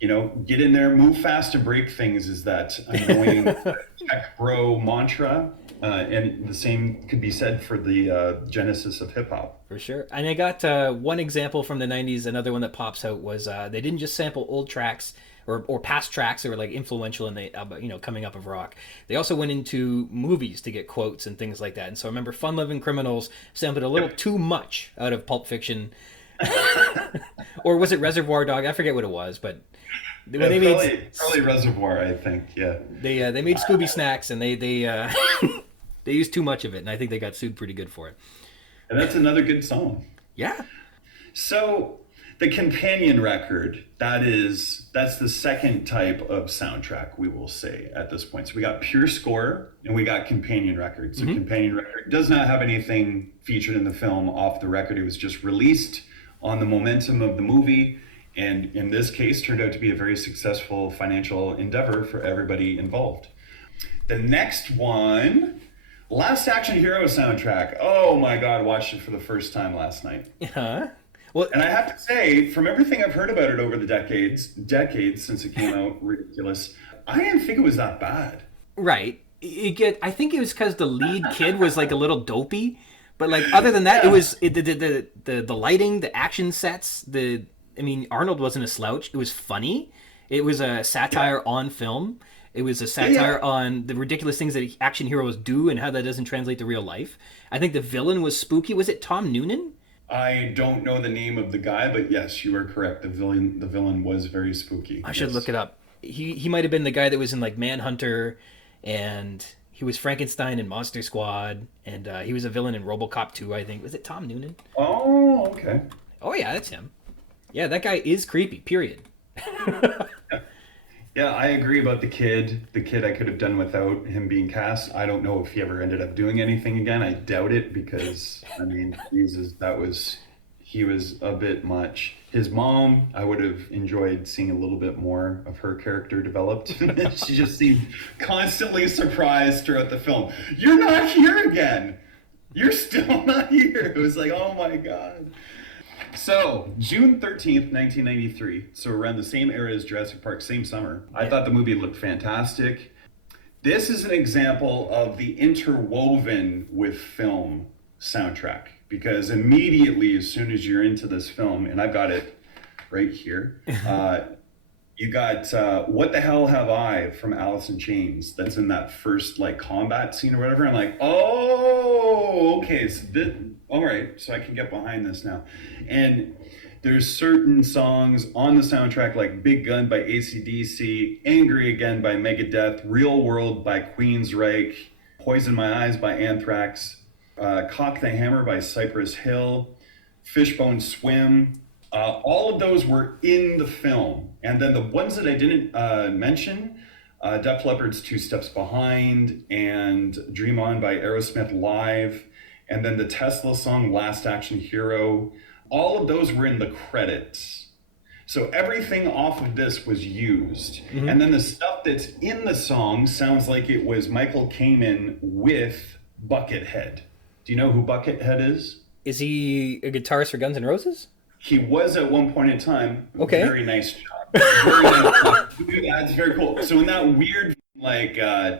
You know, get in there, move fast to break things is that annoying tech bro mantra. And the same could be said for the genesis of hip hop. For sure. And I got one example from the 90s. Another one that pops out was they didn't just sample old tracks or past tracks that were like influential in the coming up of rock. They also went into movies to get quotes and things like that. And so I remember Fun Loving Criminals sounded a little too much out of Pulp Fiction, or was it Reservoir Dog? I forget what it was, but when they made probably Reservoir, I think. Yeah, they made Scooby Snacks, and they they used too much of it, and I think they got sued pretty good for it. And that's another good song. Yeah. So the companion record, that's the second type of soundtrack, we will say at this point. So we got pure score and we got companion record. So companion record does not have anything featured in the film off the record. It was just released on the momentum of the movie, and in this case turned out to be a very successful financial endeavor for everybody involved. The next one, Last Action Hero soundtrack. Oh my God, watched it for the first time last night. Huh? Well, and I have to say, from everything I've heard about it over the decades since it came out, ridiculous, I didn't think it was that bad. Right. I think it was because the lead kid was like a little dopey, but like other than that, it was the lighting, the action sets. Arnold wasn't a slouch. It was funny. It was a satire on film. It was a satire on the ridiculous things that action heroes do and how that doesn't translate to real life. I think the villain was spooky. Was it Tom Noonan? I don't know the name of the guy, but yes, you are correct. The villain was very spooky. I should look it up. He might have been the guy that was in like Manhunter, and he was Frankenstein in Monster Squad, and he was a villain in RoboCop 2, I think. Was it Tom Noonan? Oh, okay. Oh yeah, that's him. Yeah, that guy is creepy, period. Yeah, I agree about the kid. The kid I could have done without him being cast. I don't know if he ever ended up doing anything again. I doubt it because, Jesus, he was a bit much. His mom, I would have enjoyed seeing a little bit more of her character developed. She just seemed constantly surprised throughout the film. You're not here again. You're still not here. It was like, oh my God. So, June 13th, 1993, so around the same era as Jurassic Park, same summer, I thought the movie looked fantastic. This is an example of the interwoven with film soundtrack, because immediately, as soon as you're into this film, and I've got it right here, you got What the Hell Have I from Alice in Chains. That's in that first like combat scene or whatever. I'm like, oh, okay, so all right, so I can get behind this now. And there's certain songs on the soundtrack like Big Gun by AC/DC, Angry Again by Megadeth, Real World by Queensryche, Poison My Eyes by Anthrax, Cock the Hammer by Cypress Hill, Fishbone Swim. All of those were in the film. And then the ones that I didn't mention, Def Leppard's Two Steps Behind and Dream On by Aerosmith Live, and then the Tesla song Last Action Hero, all of those were in the credits. So everything off of this was used. Mm-hmm. And then the stuff that's in the song sounds like it was Michael Kamen with Buckethead. Do you know who Buckethead is? Is he a guitarist for Guns N' Roses? He was at one point in time. Okay. Very nice job. Very nice job. That's very cool. So in that weird,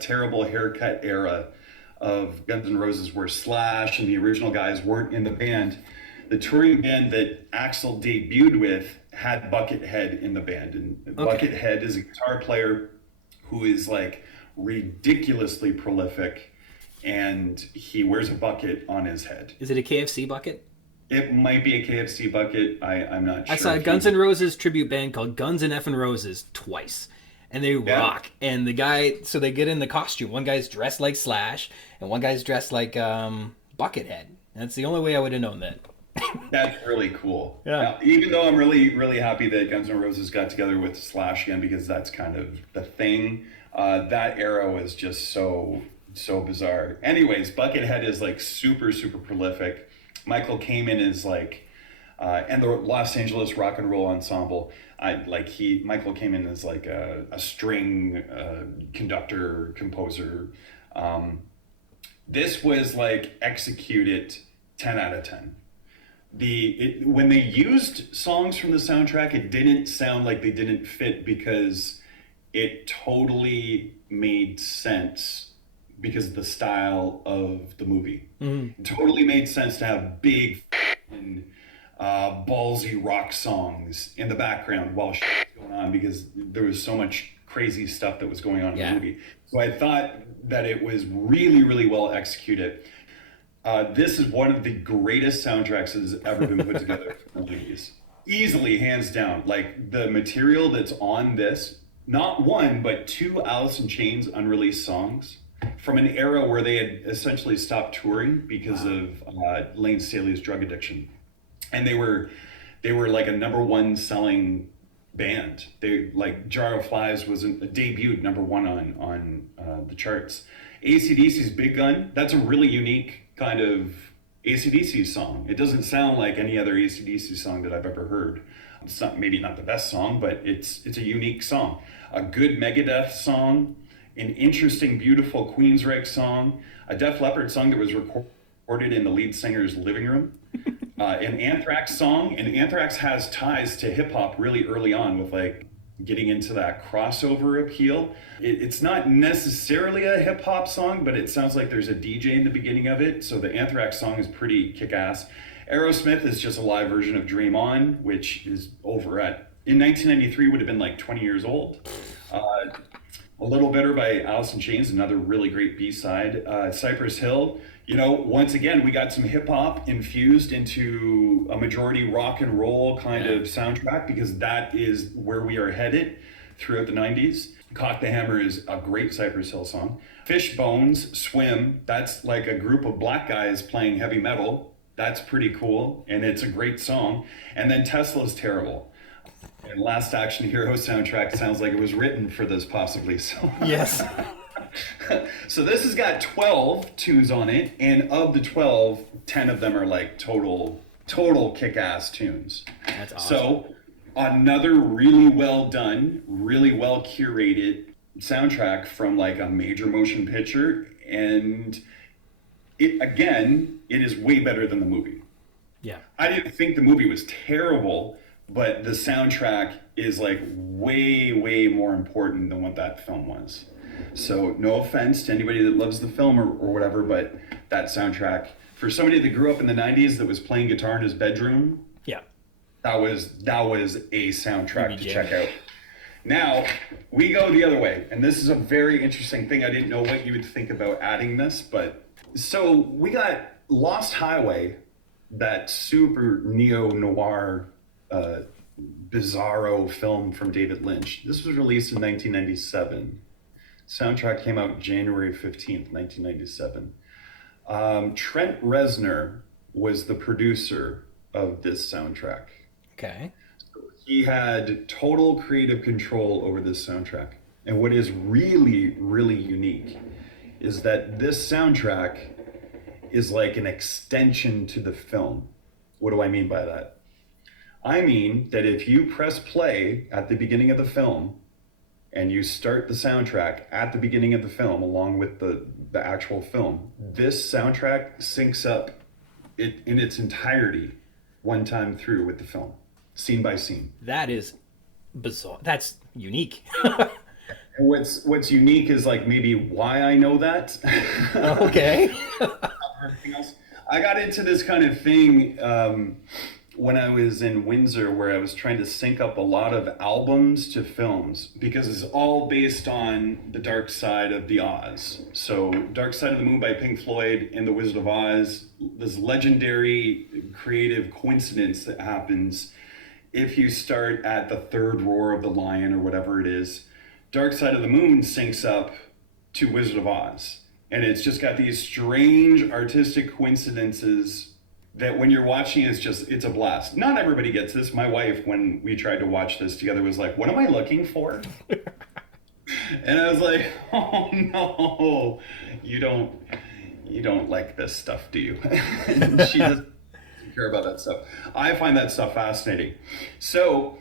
terrible haircut era of Guns N' Roses where Slash and the original guys weren't in the band, the touring band that Axl debuted with had Buckethead in the band. And Buckethead is a guitar player who is like ridiculously prolific, and he wears a bucket on his head. Is it a KFC bucket? It might be a KFC bucket. I'm not sure. I saw a Guns N' Roses tribute band called Guns N' Effin' Roses twice. And they rock. And the guy, so they get in the costume. One guy's dressed like Slash, and one guy's dressed like Buckethead. That's the only way I would have known that. That's really cool. Yeah. Even though I'm really, really happy that Guns N' Roses got together with Slash again, because that's kind of the thing. That era was just so bizarre. Anyways, Buckethead is like super, super prolific. Michael Kamen is like, and the Los Angeles Rock and Roll Ensemble. Michael Kamen is like a string conductor, composer. This was like executed 10 out of 10. When they used songs from the soundtrack, it didn't sound like they didn't fit because it totally made sense because of the style of the movie. Mm-hmm. It totally made sense to have big ballsy rock songs in the background while shit was going on, because there was so much crazy stuff that was going on in the movie. So I thought that it was really, really well executed. This is one of the greatest soundtracks that has ever been put together for movies. Easily, hands down. Like, the material that's on this, not one, but two Alice in Chains unreleased songs from an era where they had essentially stopped touring because of Lane Staley's drug addiction. And they were like a #1 selling band. They, like, Jar of Flies was a debuted #1 on the charts. AC/DC's Big Gun, that's a really unique kind of AC/DC song. It doesn't sound like any other AC/DC song that I've ever heard. It's not, maybe not the best song, but it's a unique song. A good Megadeth song, an interesting, beautiful Queensryche song, a Def Leppard song that was recorded in the lead singer's living room, an Anthrax song, and Anthrax has ties to hip hop really early on with, like, getting into that crossover appeal. It's not necessarily a hip hop song, but it sounds like there's a DJ in the beginning of it. So the Anthrax song is pretty kick-ass. Aerosmith is just a live version of Dream On, which is over in 1993 would have been like 20 years old. A Little Better by Alice in Chains, another really great B-side. Cypress Hill, once again, we got some hip hop infused into a majority rock and roll kind of soundtrack, because that is where we are headed throughout the 90s. Cock the Hammer is a great Cypress Hill song. Fishbones, Swim, that's like a group of black guys playing heavy metal. That's pretty cool, and it's a great song. And then Tesla's Terrible. And Last Action Hero soundtrack sounds like it was written for this, possibly. So Yes. So this has got 12 tunes on it, and of the 12, 10 of them are like total kick-ass tunes. That's awesome. So another really well done, really well curated soundtrack from like a major motion picture, and it is way better than the movie. Yeah. I didn't think the movie was terrible, but the soundtrack is like way, way more important than what that film was. So no offense to anybody that loves the film or whatever, but that soundtrack, for somebody that grew up in the 90s that was playing guitar in his bedroom, that was a soundtrack to check out. Now, we go the other way, and this is a very interesting thing. I didn't know what you would think about adding this, but so we got Lost Highway, that super neo-noir bizarro film from David Lynch. This was released in 1997. Soundtrack came out January 15th, 1997. Trent Reznor was the producer of this soundtrack. Okay. So he had total creative control over this soundtrack. And what is really, really unique is that this soundtrack is like an extension to the film. What do I mean by that? I mean that if you press play at the beginning of the film and you start the soundtrack at the beginning of the film along with the actual film, this soundtrack syncs up in its entirety one time through with the film, scene by scene. That is bizarre. That's unique. What's unique is like maybe why I know that. Okay. Everything else. I got into this kind of thing when I was in Windsor, where I was trying to sync up a lot of albums to films, because it's all based on The Dark Side of the Oz. So Dark Side of the Moon by Pink Floyd and The Wizard of Oz, this legendary creative coincidence that happens if you start at the third roar of the lion or whatever it is. Dark Side of the Moon syncs up to Wizard of Oz. And it's just got these strange artistic coincidences that when you're watching, it's a blast. Not everybody gets this. My wife, when we tried to watch this together, was like, what am I looking for? And I was like, oh no, you don't like this stuff, do you? And she doesn't care about that stuff. I find that stuff fascinating. So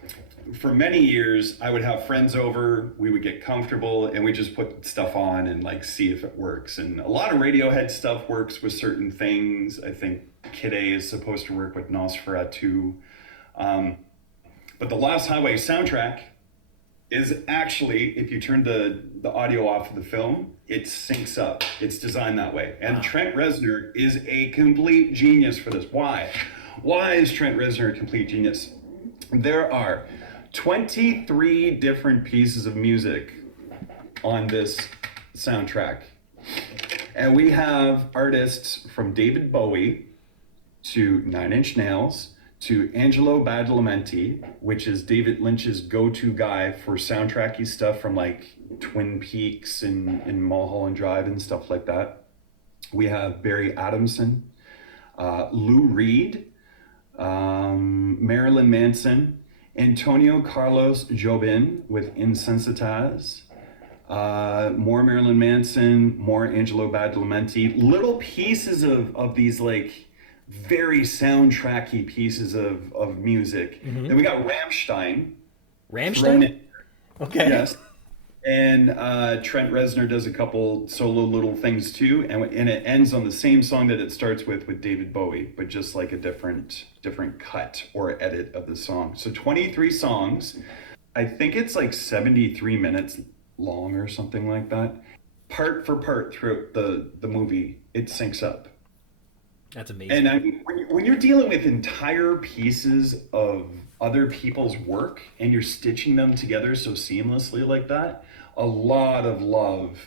for many years, I would have friends over, we would get comfortable, and we just put stuff on and like see if it works. And a lot of Radiohead stuff works with certain things. I think Kid A is supposed to work with Nosferatu. But the Lost Highway soundtrack is actually, if you turn the audio off of the film, it syncs up. It's designed that way. And Trent Reznor is a complete genius for this. Why? Why is Trent Reznor a complete genius? There are 23 different pieces of music on this soundtrack. And we have artists from David Bowie to Nine Inch Nails to Angelo Badalamenti, which is David Lynch's go-to guy for soundtracky stuff from like Twin Peaks and Mulholland Drive and stuff like that. We have Barry Adamson, Lou Reed, Marilyn Manson, Antonio Carlos Jobim with Insensitaz, more Marilyn Manson, more Angelo Badalamenti, little pieces of these like very soundtracky pieces of music. Then we got Rammstein. Rammstein? Okay. Yes. And Trent Reznor does a couple solo little things too, and it ends on the same song that it starts with David Bowie, but just like a different cut or edit of the song. So 23 songs. I think it's like 73 minutes long or something like that. Part for part throughout the movie, it syncs up. That's amazing. And I mean, when you're dealing with entire pieces of other people's work and you're stitching them together so seamlessly like that, a lot of love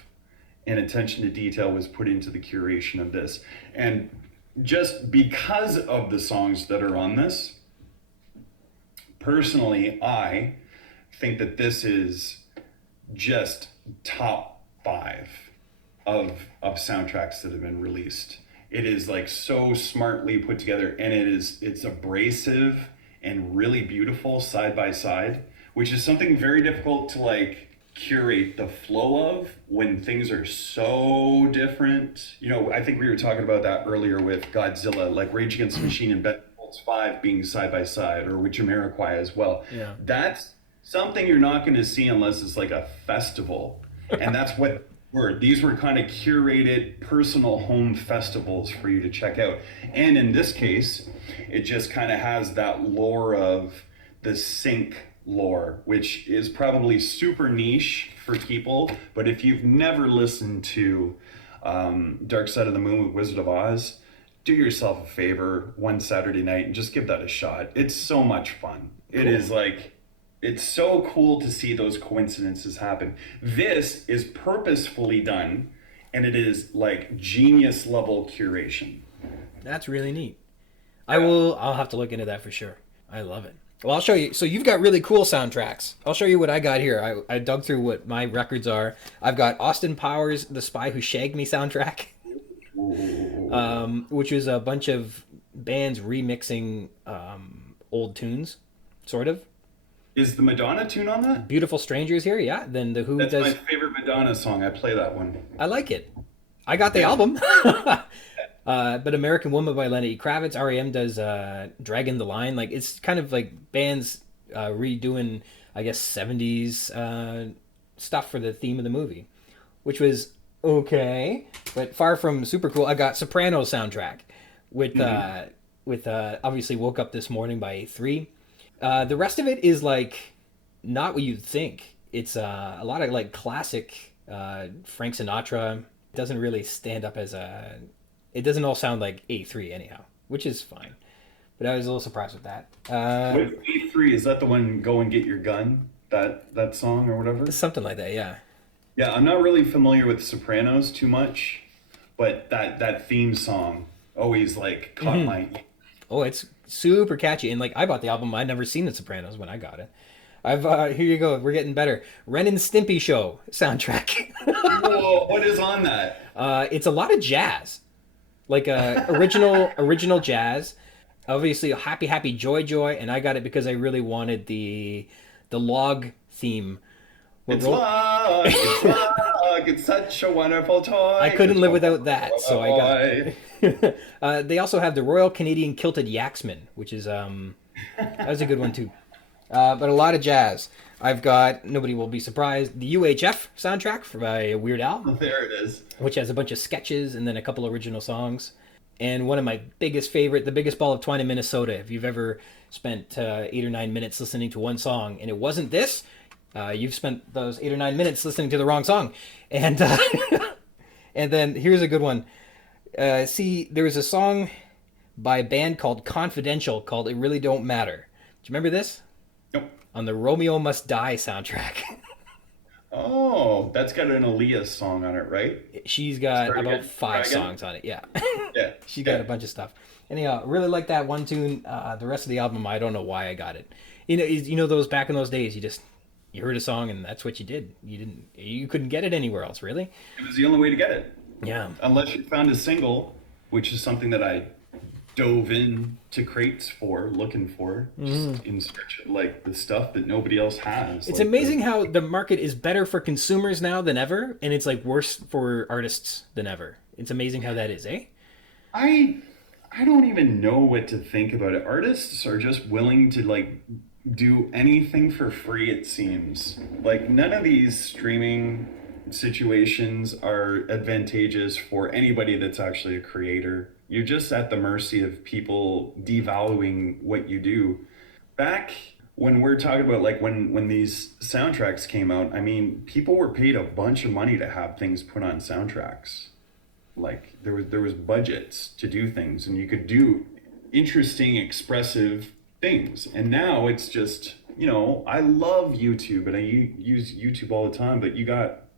and attention to detail was put into the curation of this. And just because of the songs that are on this, personally, I think that this is just top 5 of soundtracks that have been released. It is like so smartly put together, and it's abrasive and really beautiful side by side, which is something very difficult to like curate the flow of when things are so different. You know, I think we were talking about that earlier with Godzilla, like Rage Against the Machine and Beethoven's 5 being side by side, or with Jamiroquai as well. Yeah. That's something you're not going to see unless it's like a festival. And that's what these were kind of curated personal home festivals for you to check out. And in this case, it just kind of has that lore of the sync lore, which is probably super niche for people. But if you've never listened to Dark Side of the Moon with Wizard of Oz, do yourself a favor one Saturday night and just give that a shot. It's so much fun. Cool. It is like, it's so cool to see those coincidences happen. This is purposefully done, and it is like genius level curation. That's really neat. I'll have to look into that for sure. I love it. Well, I'll show you. So you've got really cool soundtracks. I'll show you what I got here. I dug through what my records are. I've got Austin Powers' The Spy Who Shagged Me soundtrack, which is a bunch of bands remixing old tunes, sort of. Is the Madonna tune on that? Beautiful Strangers here, yeah. Then the Who That's does... my favorite Madonna song. I play that one. I like it. I got the album. But American Woman by Lenny Kravitz. R.E.M. does Dragon the Line. Like, it's kind of like bands redoing, I guess, 70s stuff for the theme of the movie, which was okay, but far from super cool. I got Sopranos soundtrack with obviously Woke Up This Morning by A3. The rest of it is like not what you'd think. It's a lot of like classic Frank Sinatra. It doesn't really stand up as a... It doesn't all sound like A3 anyhow, which is fine. But I was a little surprised with that. Wait, A3, is that the one Go and Get Your Gun? That song or whatever? Something like that, yeah. Yeah, I'm not really familiar with Sopranos too much, but that theme song always like caught my... Oh, it's super catchy. And like, I bought the album. I'd never seen The Sopranos when I got it. Here you go. We're getting better. Ren and Stimpy Show soundtrack. Whoa, what is on that? It's a lot of jazz, like original jazz. Obviously, Happy Happy Joy Joy, and I got it because I really wanted the log theme. It's log, it's such a wonderful toy. I couldn't live without that, so I got it. They also have the Royal Canadian Kilted Yaxman, which is that was a good one too. But a lot of jazz. I've got, nobody will be surprised, the UHF soundtrack by Weird Al. There it is. Which has a bunch of sketches and then a couple original songs. And one of my biggest favorite, The Biggest Ball of Twine in Minnesota. If you've ever spent 8 or 9 minutes listening to one song and it wasn't this, you've spent those 8 or 9 minutes listening to the wrong song. And and then here's a good one. See, there was a song by a band called Confidential called It Really Don't Matter. Do you remember this? Nope. On the Romeo Must Die soundtrack. Oh, that's got an Aaliyah song on it, right? She's got Start about again. Try 5 again. songs on it, yeah. Yeah. She's got Yeah. a bunch of stuff. Anyhow, really like that one tune. The rest of the album, I don't know why I got it. You know those back in those days, you heard a song and that's what you did. You couldn't get it anywhere else, really. It was the only way to get it. Yeah. Unless you found a single, which is something that I dove in to crates for, looking for, just in search of like the stuff that nobody else has. It's like amazing how the market is better for consumers now than ever, and it's like worse for artists than ever. It's amazing how that is, eh? I don't even know what to think about it. Artists are just willing to like do anything for free, it seems. Like none of these streaming situations are advantageous for anybody that's actually a creator. You're just at the mercy of people devaluing what you do. Back when we're talking about like when these soundtracks came out, I mean, people were paid a bunch of money to have things put on soundtracks. Like there was budgets to do things, and you could do interesting, expressive things. And now it's just, I love YouTube and I use YouTube all the time, but you got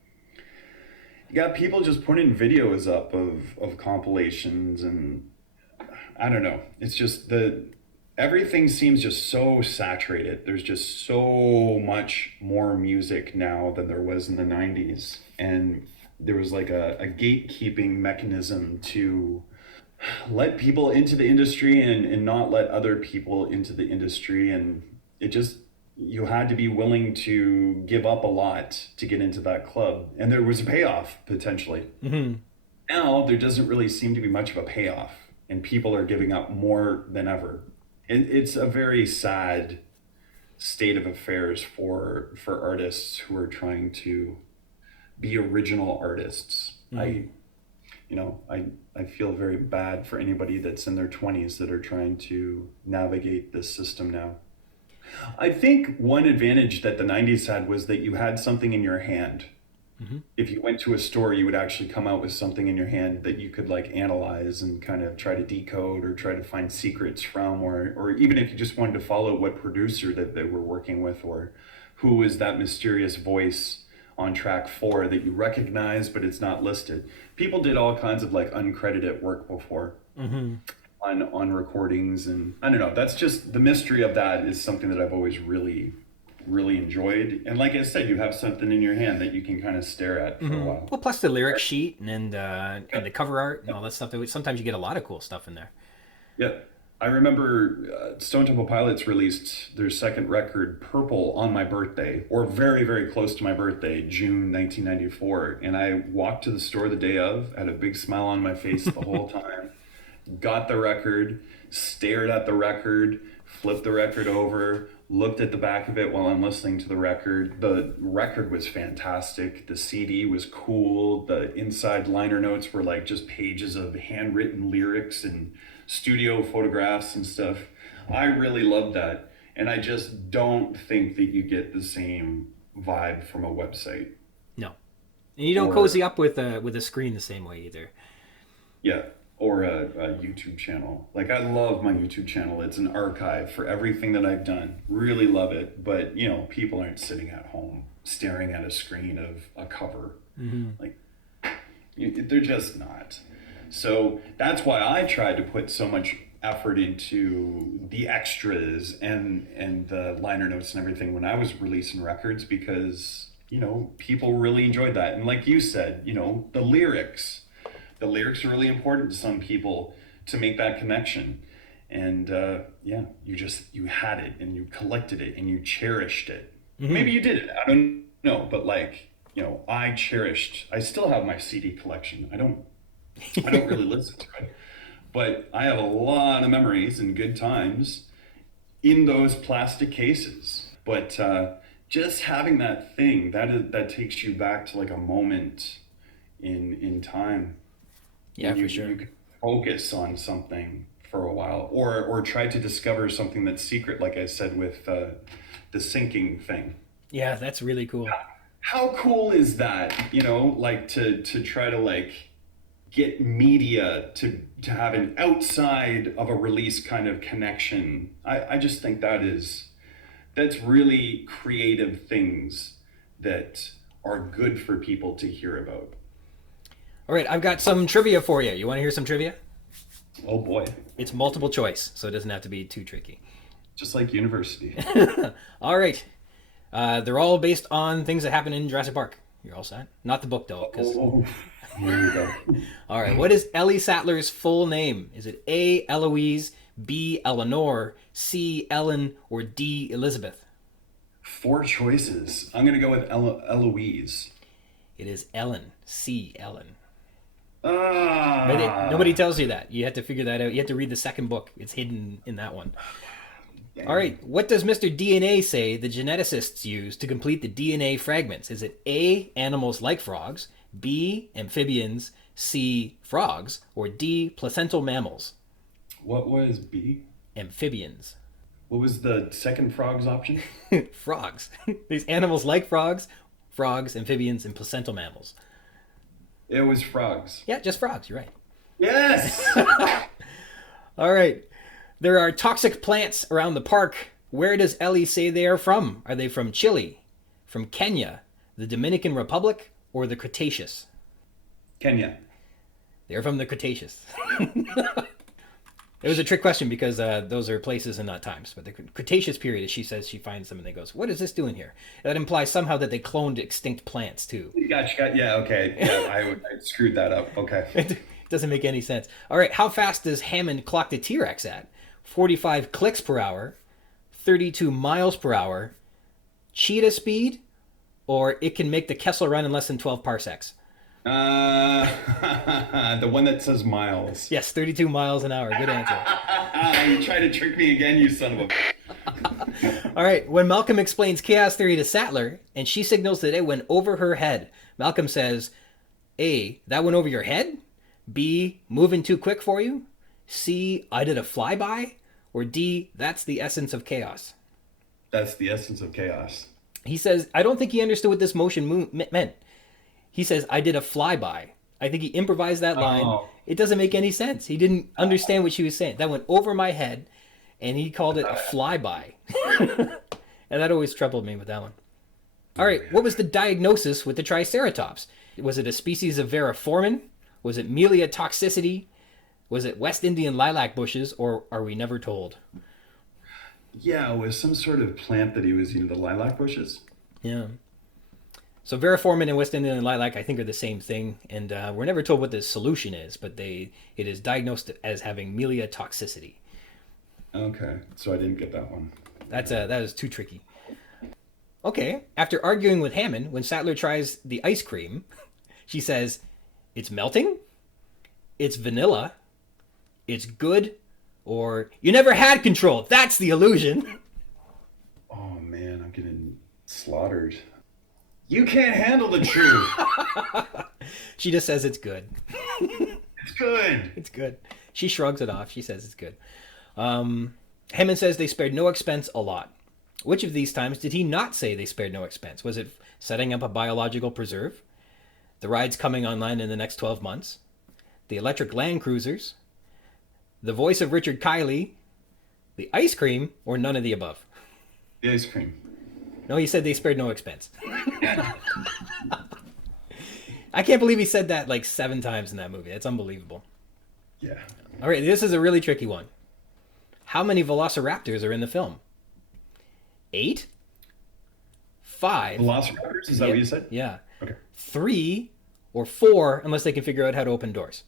people just putting videos up of compilations, and I don't know. It's just everything seems just so saturated. There's just so much more music now than there was in the 90s. And there was like a gatekeeping mechanism to let people into the industry and not let other people into the industry. And it just, you had to be willing to give up a lot to get into that club. And there was a payoff potentially. Mm-hmm. Now there doesn't really seem to be much of a payoff, and people are giving up more than ever. It's a very sad state of affairs for artists who are trying to be original artists. Mm-hmm. I feel very bad for anybody that's in their 20s that are trying to navigate this system now. I think one advantage that the 90s had was that you had something in your hand. Mm-hmm. If you went to a store, you would actually come out with something in your hand that you could like analyze and kind of try to decode or try to find secrets from, or even if you just wanted to follow what producer that they were working with, or who was that mysterious voice on track 4 that you recognize but it's not listed. People did all kinds of like uncredited work before. Mm-hmm. on recordings, and I don't know, that's just the mystery of that is something that I've always really enjoyed. And like I said, you have something in your hand that you can kind of stare at for a while. Well, plus the lyric sheet and the cover art and all that stuff. Sometimes you get a lot of cool stuff in there. Yeah, I remember Stone Temple Pilots released their second record, Purple, on my birthday, or very, very close to my birthday, June 1994. And I walked to the store the day of, had a big smile on my face the whole time, got the record, stared at the record, flipped the record over, looked at the back of it while I'm listening to the record. The record was fantastic. The CD was cool. The inside liner notes were like just pages of handwritten lyrics and studio photographs and stuff. I really loved that. And I just don't think that you get the same vibe from a website. No. And you don't cozy up with a screen the same way either. Yeah. Or a YouTube channel. Like, I love my YouTube channel. It's an archive for everything that I've done. Really love it. But, people aren't sitting at home staring at a screen of a cover. Mm-hmm. Like, they're just not. So that's why I tried to put so much effort into the extras and the liner notes and everything when I was releasing records, because, people really enjoyed that. And like you said, the lyrics are really important to some people to make that connection. And you had it and you collected it and you cherished it. Mm-hmm. Maybe you did it, I don't know, but I still have my CD collection. I don't really listen to it, but I have a lot of memories and good times in those plastic cases. But just having that thing that takes you back to like a moment in time. Yeah, for sure. You can focus on something for a while, or try to discover something that's secret, like I said with the synching thing. Yeah, that's really cool. How cool is that? To try to get media to have an outside of a release kind of connection. I just think that's really creative things that are good for people to hear about. All right, I've got some trivia for you. You want to hear some trivia? Oh boy. It's multiple choice, so it doesn't have to be too tricky. Just like university. All right. They're all based on things that happen in Jurassic Park. You're all set? Not the book, though. Oh, here we go. All right. What is Ellie Sattler's full name? Is it A, Eloise, B, Eleanor, C, Ellen, or D, Elizabeth? 4 choices. I'm going to go with Eloise. It is Ellen. C, Ellen. Ah. But nobody tells you that. You have to figure that out. You have to read the second book. It's hidden in that one. Dang. All right. What does Mr. DNA say the geneticists use to complete the DNA fragments? Is it A, animals like frogs, B, amphibians, C, frogs, or D, placental mammals? What was B? Amphibians. What was the second frogs option? Frogs. These animals like frogs, amphibians, and placental mammals. It was frogs. Yeah, just frogs. You're right. Yes! All right. There are toxic plants around the park. Where does Ellie say they are from? Are they from Chile, from Kenya, the Dominican Republic, or the Cretaceous? Kenya. They're from the Cretaceous. It was a trick question because those are places and not times. But the Cretaceous period, as she says, she finds them and they goes, what is this doing here? That implies somehow that they cloned extinct plants too. Gotcha. Yeah, okay. Yeah, I screwed that up. Okay. It doesn't make any sense. All right, how fast does Hammond clock the T-Rex at? 45 clicks per hour, 32 miles per hour, cheetah speed, or it can make the Kessel run in less than 12 parsecs? The one that says miles. Yes, 32 miles an hour. Good answer. You try to trick me again, you son of a... All right, when Malcolm explains chaos theory to Sattler, and she signals that it went over her head, Malcolm says, A, that went over your head? B, moving too quick for you? C, I did a flyby? Or D, that's the essence of chaos? That's the essence of chaos. He says, I don't think he understood what this motion meant. He says, I did a flyby. I think he improvised that line. Oh. It doesn't make any sense. He didn't understand what she was saying. That went over my head, and he called it a flyby. And that always troubled me with that one. All right, what was the diagnosis with the Triceratops? Was it a species of Veriformin? Was it Melia toxicity? Was it West Indian lilac bushes, or are we never told? Yeah, it was some sort of plant that he was eating, the lilac bushes. Yeah. So Veriformin and West Indian lilac, I think, are the same thing, and we're never told what the solution is, but it is diagnosed as having Melia toxicity. Okay, so I didn't get that one. That is too tricky. Okay, after arguing with Hammond, when Sattler tries the ice cream, she says, it's melting, it's vanilla, it's good, or you never had control. That's the illusion. Oh man, I'm getting slaughtered. You can't handle the truth. She just says it's good. It's good. It's good. She shrugs it off. She says it's good. Hammond says they spared no expense a lot. Which of these times did he not say they spared no expense? Was it setting up a biological preserve? The rides coming online in the next 12 months? The electric Land Cruisers? The voice of Richard Kiley? The ice cream? Or none of the above? The ice cream. No, he said they spared no expense. I can't believe he said that like 7 times in that movie. That's unbelievable. Yeah. All right, this is a really tricky one. How many velociraptors are in the film? 8? 5? Velociraptors? Is that what you said? Yeah. Okay. 3 or 4, unless they can figure out how to open doors.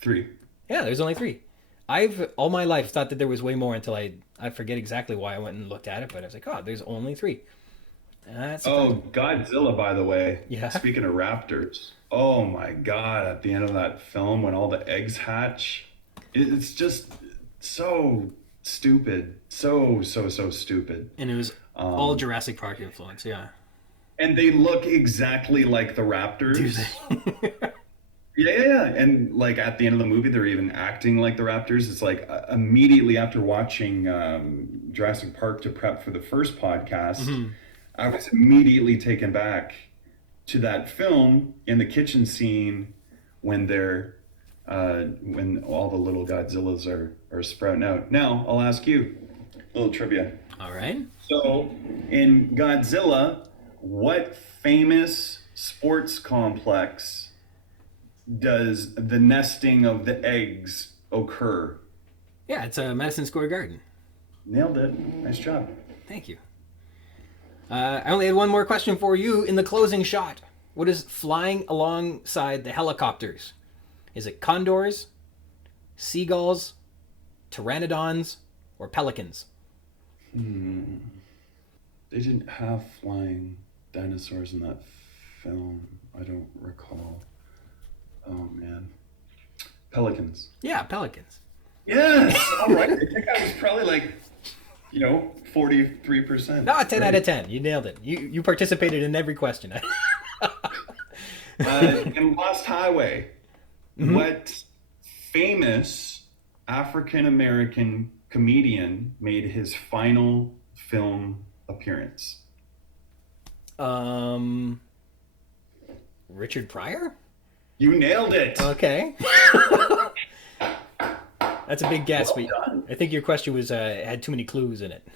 3. Yeah, there's only 3. I've all my life thought that there was way more until I forget exactly why I went and looked at it, but I was like, oh, there's only 3. That's Godzilla, by the way. Yeah. Speaking of raptors. Oh my God, at the end of that film when all the eggs hatch, it's just so stupid. So stupid. And it was all Jurassic Park influence, yeah. And they look exactly like the raptors. Yeah. And like at the end of the movie, they're even acting like the raptors. It's like immediately after watching Jurassic Park to prep for the first podcast, I was immediately taken back to that film in the kitchen scene when they're when all the little Godzillas are sprouting out. Now I'll ask you a little trivia. All right. So in Godzilla, what famous sports complex does the nesting of the eggs occur? Yeah, it's a Madison Square Garden. Nailed it. Nice job. Thank you. I only had one more question for you. In the closing shot, what is flying alongside the helicopters? Is it condors, seagulls, pteranodons, or pelicans? They didn't have flying dinosaurs in that film. I don't recall. Oh, man. Pelicans. Yeah, pelicans. Yes! All right. I think I was probably like, 43%. No, 10 out of 10. You nailed it. You participated in every question. In Lost Highway, what famous African-American comedian made his final film appearance? Richard Pryor? You nailed it. Okay. That's a big guess, Well but done. I think your question was had too many clues in it.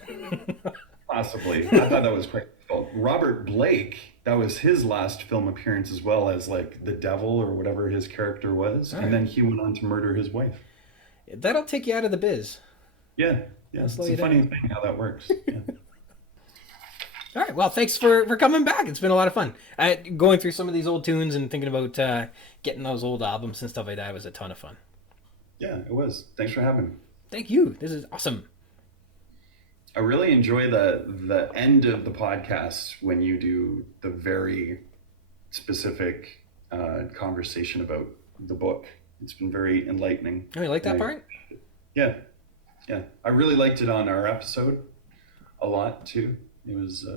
Possibly. I thought that was quite difficult. Robert Blake, that was his last film appearance as well as like the devil or whatever his character was. All And right. then he went on to murder his wife. That'll take you out of the biz. Yeah. It's slow a you funny down. thing how that works. Yeah. All right. Well, thanks for coming back. It's been a lot of fun. Going through some of these old tunes and thinking about getting those old albums and stuff like that was a ton of fun. Yeah, it was. Thanks for having me. Thank you. This is awesome. I really enjoy the end of the podcast when you do the very specific conversation about the book. It's been very enlightening. Oh, you like that And part? Yeah. I really liked it on our episode a lot too. It was,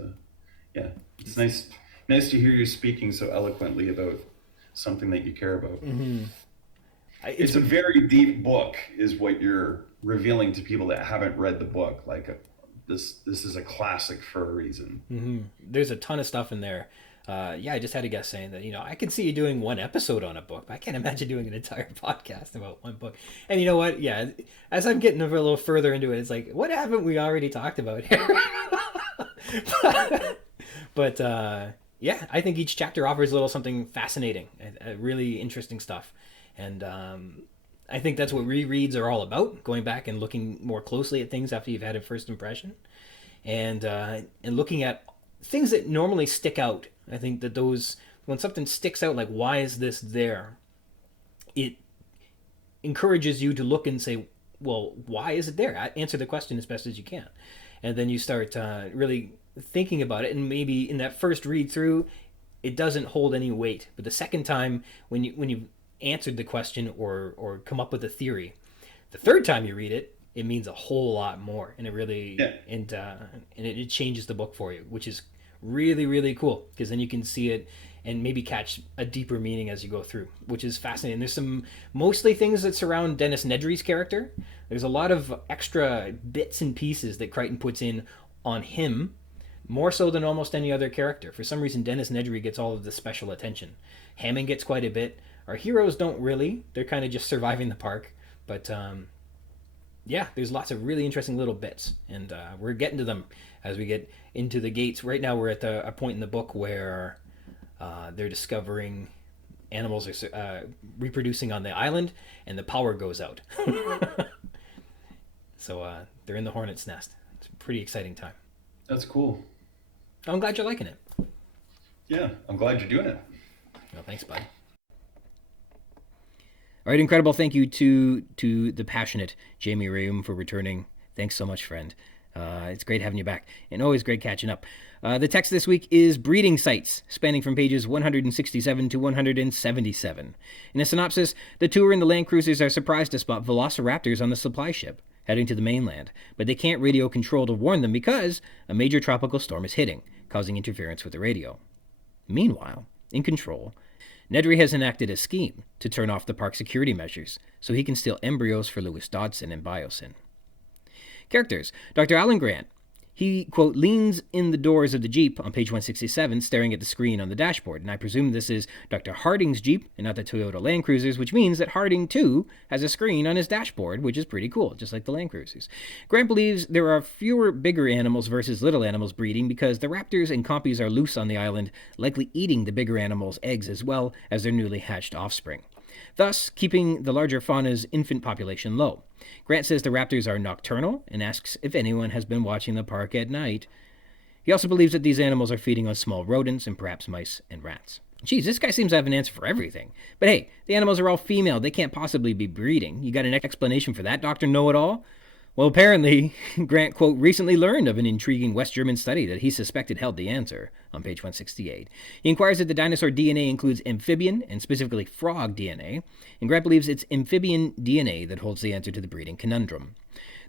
it's nice to hear you speaking so eloquently about something that you care about. Mm-hmm. It's a very deep book, is what you're revealing to people that haven't read the book. Like this is a classic for a reason. Mm-hmm. There's a ton of stuff in there. I just had a guest saying that, I can see you doing one episode on a book, but I can't imagine doing an entire podcast about one book. And you know what? Yeah, as I'm getting a little further into it, it's like, what haven't we already talked about here? but I think each chapter offers a little something fascinating, really interesting stuff. And I think that's what rereads are all about, going back and looking more closely at things after you've had a first impression, and looking at things that normally stick out. I think that when something sticks out, like, why is this there? It encourages you to look and say, well, why is it there? Answer the question as best as you can. And then you start really thinking about it, and maybe in that first read through, it doesn't hold any weight. But the second time, when you answered the question or come up with a theory, the third time you read it, it means a whole lot more, and it really and it changes the book for you, which is really, really cool, because then you can see it and maybe catch a deeper meaning as you go through, which is fascinating. There's some mostly things that surround Dennis Nedry's character. There's a lot of extra bits and pieces that Crichton puts in on him, more so than almost any other character. For some reason, Dennis Nedry gets all of the special attention. Hammond gets quite a bit. Our heroes don't really. They're kind of just surviving the park. But there's lots of really interesting little bits, and we're getting to them as we get into the gates. Right now we're at a point in the book where they're discovering animals are reproducing on the island, and the power goes out. So they're in the hornet's nest. It's a pretty exciting time. That's cool. I'm glad you're liking it. Yeah, I'm glad you're doing it. Well, thanks, bud. All right, incredible. Thank you to the passionate Jamie Reaume for returning. Thanks so much, friend. It's great having you back, and always great catching up. The text this week is breeding sites, spanning from pages 167 to 177. In a synopsis, the tour and the land cruisers are surprised to spot velociraptors on the supply ship, heading to the mainland, but they can't radio control to warn them because a major tropical storm is hitting, causing interference with the radio. Meanwhile, in control, Nedry has enacted a scheme to turn off the park security measures so he can steal embryos for Lewis Dodson and Biosyn. Characters: Dr. Alan Grant. He, quote, leans in the doors of the Jeep on page 167, staring at the screen on the dashboard, and I presume this is Dr. Harding's Jeep and not the Toyota Land Cruisers, which means that Harding, too, has a screen on his dashboard, which is pretty cool, just like the Land Cruisers. Grant believes there are fewer bigger animals versus little animals breeding because the raptors and compies are loose on the island, likely eating the bigger animals' eggs as well as their newly hatched offspring, thus keeping the larger fauna's infant population low. Grant says the raptors are nocturnal and asks if anyone has been watching the park at night. He also believes that these animals are feeding on small rodents and perhaps mice and rats. Geez, this guy seems to have an answer for everything. But hey, the animals are all female. They can't possibly be breeding. You got an explanation for that, Dr. Know-It-All? Well, apparently, Grant, quote, recently learned of an intriguing West German study that he suspected held the answer, on page 168. He inquires if the dinosaur DNA includes amphibian, and specifically frog DNA, and Grant believes it's amphibian DNA that holds the answer to the breeding conundrum.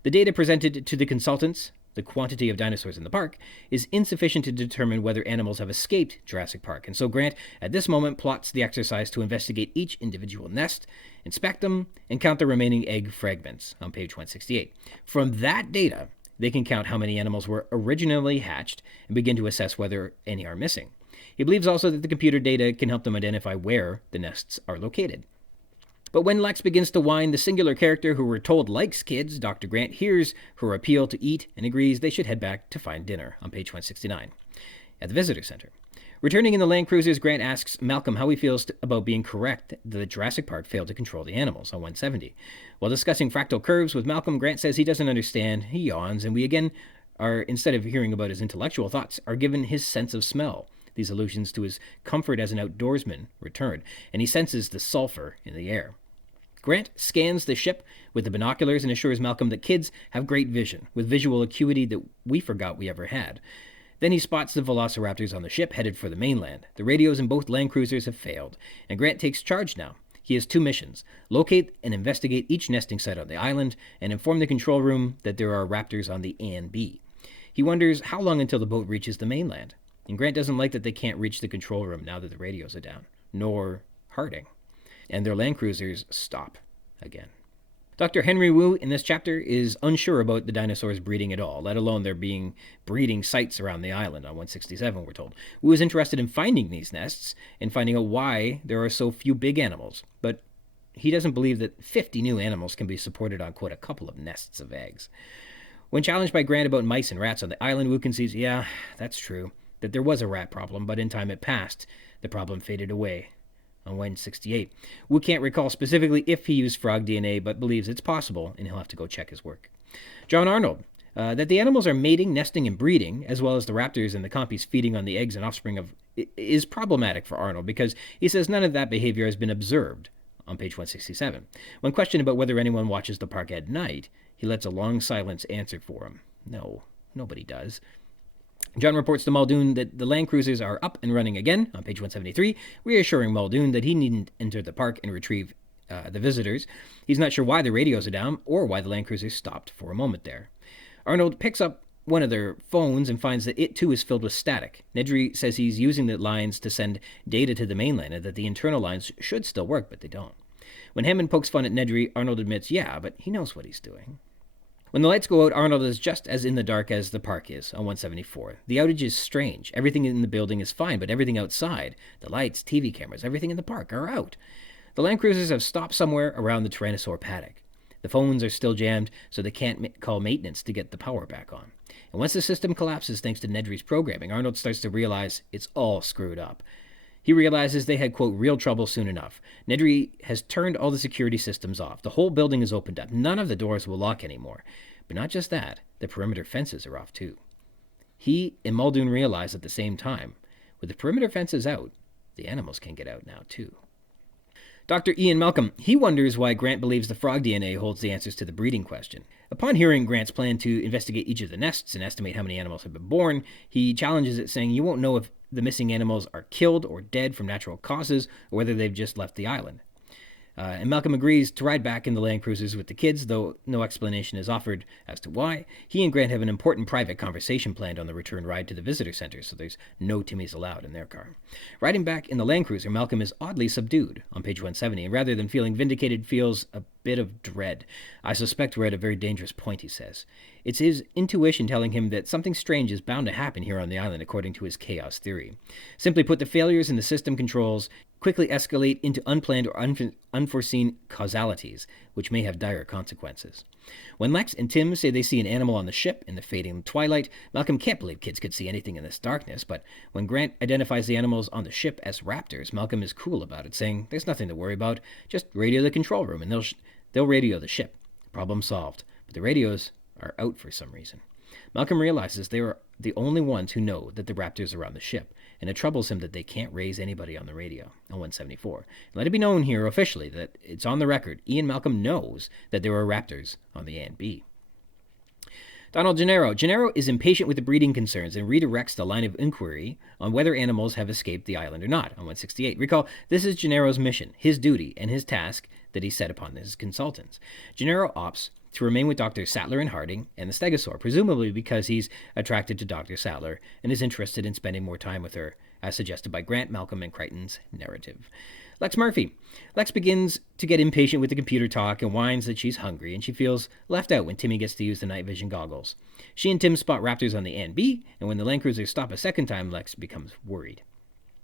The data presented to the consultants, the quantity of dinosaurs in the park, is insufficient to determine whether animals have escaped Jurassic Park, and so Grant, at this moment, plots the exercise to investigate each individual nest, inspect them, and count the remaining egg fragments, on page 168. From that data, they can count how many animals were originally hatched and begin to assess whether any are missing. He believes also that the computer data can help them identify where the nests are located. But when Lex begins to whine, the singular character who we're told likes kids, Dr. Grant, hears her appeal to eat and agrees they should head back to find dinner, on page 169, at the visitor center. Returning in the Land Cruisers, Grant asks Malcolm how he feels about being correct that Jurassic Park failed to control the animals, on 170. While discussing fractal curves with Malcolm, Grant says he doesn't understand, he yawns, and we again are, instead of hearing about his intellectual thoughts, are given his sense of smell. These allusions to his comfort as an outdoorsman return, and he senses the sulfur in the air. Grant scans the ship with the binoculars and assures Malcolm that kids have great vision, with visual acuity that we forgot we ever had. Then he spots the velociraptors on the ship headed for the mainland. The radios in both Land Cruisers have failed, and Grant takes charge now. He has two missions: locate and investigate each nesting site on the island, and inform the control room that there are raptors on the A and B. He wonders how long until the boat reaches the mainland, and Grant doesn't like that they can't reach the control room now that the radios are down, nor Harding. And their Land Cruisers stop again. Dr. Henry Wu in this chapter is unsure about the dinosaurs breeding at all, let alone there being breeding sites around the island, on 167 we're told. Wu is interested in finding these nests and finding out why there are so few big animals, but he doesn't believe that 50 new animals can be supported on, quote, a couple of nests of eggs. When challenged by Grant about mice and rats on the island, Wu concedes, yeah, that's true, that there was a rat problem, but in time it passed. The problem faded away. On 168. Wu can't recall specifically if he used frog DNA, but believes it's possible, and he'll have to go check his work. John Arnold, that the animals are mating, nesting, and breeding, as well as the raptors and the compies feeding on the eggs and offspring of, is problematic for Arnold, because he says none of that behavior has been observed, on page 167. When questioned about whether anyone watches the park at night, he lets a long silence answer for him. No, nobody does. John reports to Muldoon that the Land Cruisers are up and running again, on page 173, reassuring Muldoon that he needn't enter the park and retrieve the visitors. He's not sure why the radios are down or why the Land Cruisers stopped for a moment there. Arnold picks up one of their phones and finds that it too is filled with static. Nedry says he's using the lines to send data to the mainland and that the internal lines should still work, but they don't. When Hammond pokes fun at Nedry, Arnold admits, yeah, but he knows what he's doing. When the lights go out, Arnold is just as in the dark as the park is, on 174. The outage is strange. Everything in the building is fine, but everything outside, the lights, TV cameras, everything in the park are out. The Land Cruisers have stopped somewhere around the Tyrannosaur paddock. The phones are still jammed, so they can't call maintenance to get the power back on. And once the system collapses thanks to Nedry's programming, Arnold starts to realize it's all screwed up. He realizes they had, quote, real trouble soon enough. Nedry has turned all the security systems off. The whole building is opened up. None of the doors will lock anymore. But not just that, the perimeter fences are off too. He and Muldoon realize at the same time, with the perimeter fences out, the animals can get out now too. Dr. Ian Malcolm, he wonders why Grant believes the frog DNA holds the answers to the breeding question. Upon hearing Grant's plan to investigate each of the nests and estimate how many animals have been born, he challenges it, saying you won't know if the missing animals are killed or dead from natural causes, or whether they've just left the island. And Malcolm agrees to ride back in the Land Cruisers with the kids, though no explanation is offered as to why. He and Grant have an important private conversation planned on the return ride to the visitor center, so there's no Timmies allowed in their car. Riding back in the Land Cruiser, Malcolm is oddly subdued on page 170, and rather than feeling vindicated, feels a bit of dread. I suspect we're at a very dangerous point, he says. It's his intuition telling him that something strange is bound to happen here on the island, according to his chaos theory. Simply put, the failures in the system controls quickly escalate into unplanned or unforeseen causalities, which may have dire consequences. When Lex and Tim say they see an animal on the ship in the fading twilight, Malcolm can't believe kids could see anything in this darkness, but when Grant identifies the animals on the ship as raptors, Malcolm is cool about it, saying there's nothing to worry about, just radio the control room and they'll radio the ship. Problem solved. But the radios are out for some reason. Malcolm realizes they are the only ones who know that the raptors are on the ship, and it troubles him that they can't raise anybody on the radio on 174. Let it be known here officially that it's on the record. Ian Malcolm knows that there are raptors on the A&B. Donald Gennaro. Gennaro is impatient with the breeding concerns and redirects the line of inquiry on whether animals have escaped the island or not on 168. Recall, this is Gennaro's mission, his duty, and his task that he set upon his consultants. Gennaro opts to remain with Dr. Sattler and Harding and the Stegosaur, presumably because he's attracted to Dr. Sattler and is interested in spending more time with her, as suggested by Grant, Malcolm, and Crichton's narrative. Lex Murphy. Lex begins to get impatient with the computer talk and whines that she's hungry, and she feels left out when Timmy gets to use the night vision goggles. She and Tim spot raptors on the A&B, and when the Land Cruisers stop a second time, Lex becomes worried.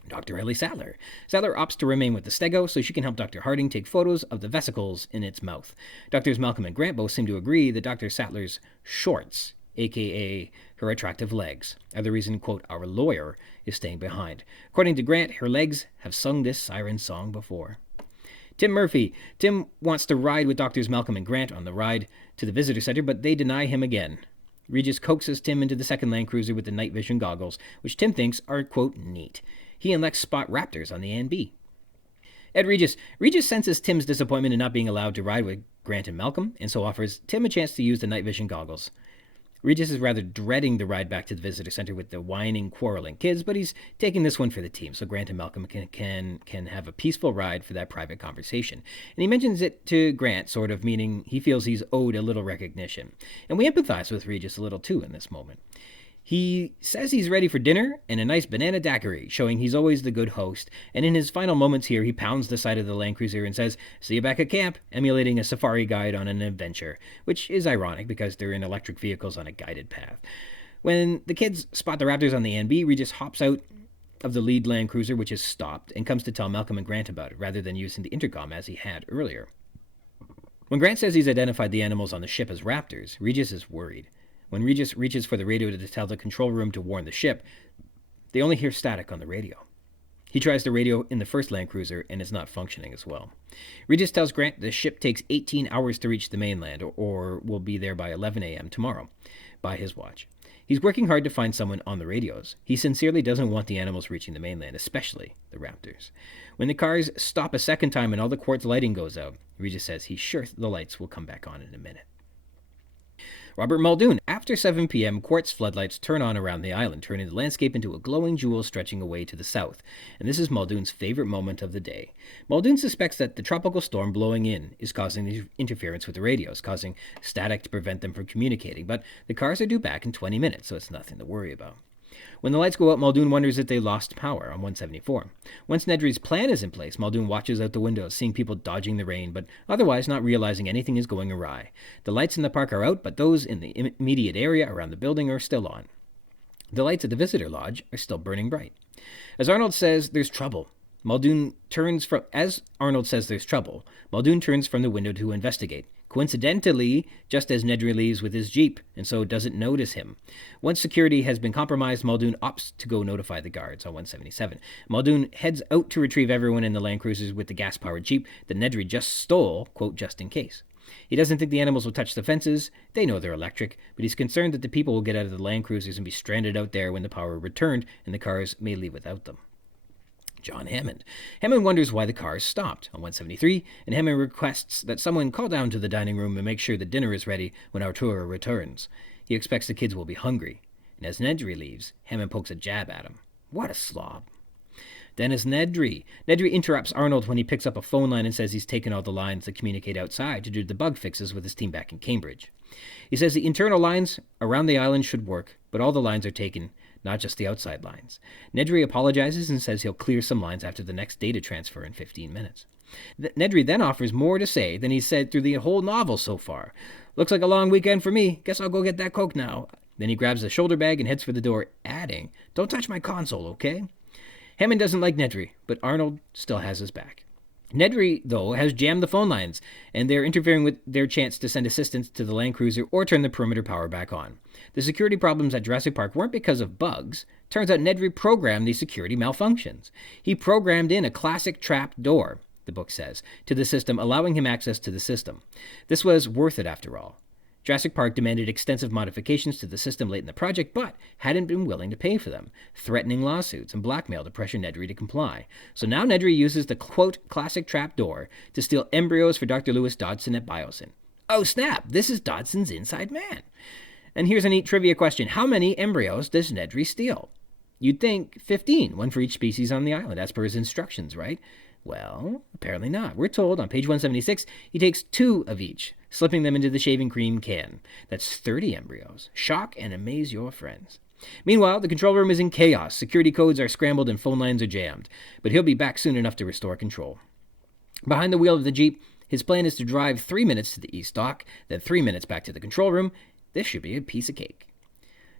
Dr. Ellie Sattler. Sattler opts to remain with the Stego so she can help Dr. Harding take photos of the vesicles in its mouth. Doctors Malcolm and Grant both seem to agree that Dr. Sattler's shorts, a.k.a. her attractive legs, are the reason, quote, our lawyer is staying behind. According to Grant, her legs have sung this siren song before. Tim Murphy. Tim wants to ride with Doctors Malcolm and Grant on the ride to the visitor center, but they deny him again. Regis coaxes Tim into the second Land Cruiser with the night vision goggles, which Tim thinks are, quote, neat. He and Lex spot raptors on the A&B. Ed Regis. Regis senses Tim's disappointment in not being allowed to ride with Grant and Malcolm, and so offers Tim a chance to use the night vision goggles. Regis is rather dreading the ride back to the visitor center with the whining, quarreling kids, but he's taking this one for the team, so Grant and Malcolm can have a peaceful ride for that private conversation. And he mentions it to Grant, sort of meaning he feels he's owed a little recognition. And we empathize with Regis a little too in this moment. He says he's ready for dinner and a nice banana daiquiri, showing he's always the good host, and in his final moments here, he pounds the side of the Land Cruiser and says, see you back at camp, emulating a safari guide on an adventure, which is ironic because they're in electric vehicles on a guided path. When the kids spot the raptors on the A&B, Regis hops out of the lead Land Cruiser, which is stopped, and comes to tell Malcolm and Grant about it, rather than using the intercom as he had earlier. When Grant says he's identified the animals on the ship as raptors, Regis is worried. When Regis reaches for the radio to tell the control room to warn the ship, they only hear static on the radio. He tries the radio in the first Land Cruiser, and it's not functioning as well. Regis tells Grant the ship takes 18 hours to reach the mainland, or will be there by 11 a.m. tomorrow, by his watch. He's working hard to find someone on the radios. He sincerely doesn't want the animals reaching the mainland, especially the raptors. When the cars stop a second time and all the quartz lighting goes out, Regis says he's sure the lights will come back on in a minute. Robert Muldoon. After 7 p.m., quartz floodlights turn on around the island, turning the landscape into a glowing jewel stretching away to the south. And this is Muldoon's favorite moment of the day. Muldoon suspects that the tropical storm blowing in is causing the interference with the radios, causing static to prevent them from communicating. But the cars are due back in 20 minutes, so it's nothing to worry about. When the lights go out, Muldoon wonders if they lost power on 174. Once Nedry's plan is in place, Muldoon watches out the window, seeing people dodging the rain, but otherwise not realizing anything is going awry. The lights in the park are out, but those in the immediate area around the building are still on. The lights at the visitor lodge are still burning bright. As Arnold says, there's trouble. Muldoon turns from the window to investigate. Coincidentally, just as Nedry leaves with his Jeep, and so doesn't notice him. Once security has been compromised, Muldoon opts to go notify the guards on 177. Muldoon heads out to retrieve everyone in the Land Cruisers with the gas-powered Jeep that Nedry just stole, quote, just in case. He doesn't think the animals will touch the fences. They know they're electric, but he's concerned that the people will get out of the Land Cruisers and be stranded out there when the power returned, and the cars may leave without them. John Hammond. Hammond wonders why the cars stopped on 173, and Hammond requests that someone call down to the dining room and make sure the dinner is ready when Arturo returns. He expects the kids will be hungry, and as Nedry leaves, Hammond pokes a jab at him. What a slob. Then is Nedry. Nedry interrupts Arnold when he picks up a phone line and says he's taken all the lines that communicate outside to do the bug fixes with his team back in Cambridge. He says the internal lines around the island should work, but all the lines are taken, not just the outside lines. Nedry apologizes and says he'll clear some lines after the next data transfer in 15 minutes. Nedry then offers more to say than he's said through the whole novel so far. Looks like a long weekend for me. Guess I'll go get that Coke now. Then he grabs the shoulder bag and heads for the door, adding, "Don't touch my console, okay?" Hammond doesn't like Nedry, but Arnold still has his back. Nedry, though, has jammed the phone lines, and they're interfering with their chance to send assistance to the Land Cruiser or turn the perimeter power back on. The security problems at Jurassic Park weren't because of bugs. Turns out Nedry programmed these security malfunctions. He programmed in a classic trap door, the book says, to the system, allowing him access to the system. This was worth it after all. Jurassic Park demanded extensive modifications to the system late in the project, but hadn't been willing to pay for them, threatening lawsuits and blackmail to pressure Nedry to comply. So now Nedry uses the, quote, classic trap door to steal embryos for Dr. Lewis Dodson at Biosyn. Oh snap, this is Dodson's inside man. And here's a neat trivia question. How many embryos does Nedry steal? You'd think 15, one for each species on the island, as per his instructions, right? Well, apparently not. We're told on page 176 he takes 2 of each, slipping them into the shaving cream can. That's 30 embryos. Shock and amaze your friends. Meanwhile, the control room is in chaos. Security codes are scrambled and phone lines are jammed. But he'll be back soon enough to restore control. Behind the wheel of the Jeep, his plan is to drive 3 minutes to the East Dock, then 3 minutes back to the control room. This should be a piece of cake.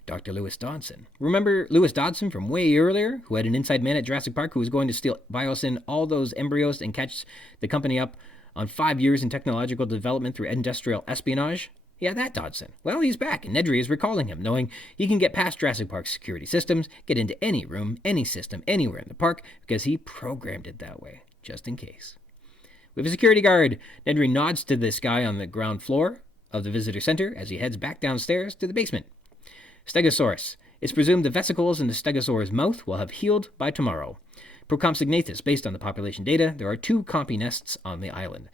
Dr. Lewis Dodson. Remember Lewis Dodson from way earlier, who had an inside man at Jurassic Park who was going to steal Biosyn all those embryos and catch the company up on 5 years in technological development through industrial espionage? Yeah, that Dodson. Well, he's back, and Nedry is recalling him, knowing he can get past Jurassic Park's security systems, get into any room, any system, anywhere in the park, because he programmed it that way, just in case. We have a security guard. Nedry nods to this guy on the ground floor of the visitor center as he heads back downstairs to the basement. Stegosaurus. It's presumed the vesicles in the Stegosaurus mouth will have healed by tomorrow. Procompsognathus. Based on the population data, there are 2 compy nests on the island.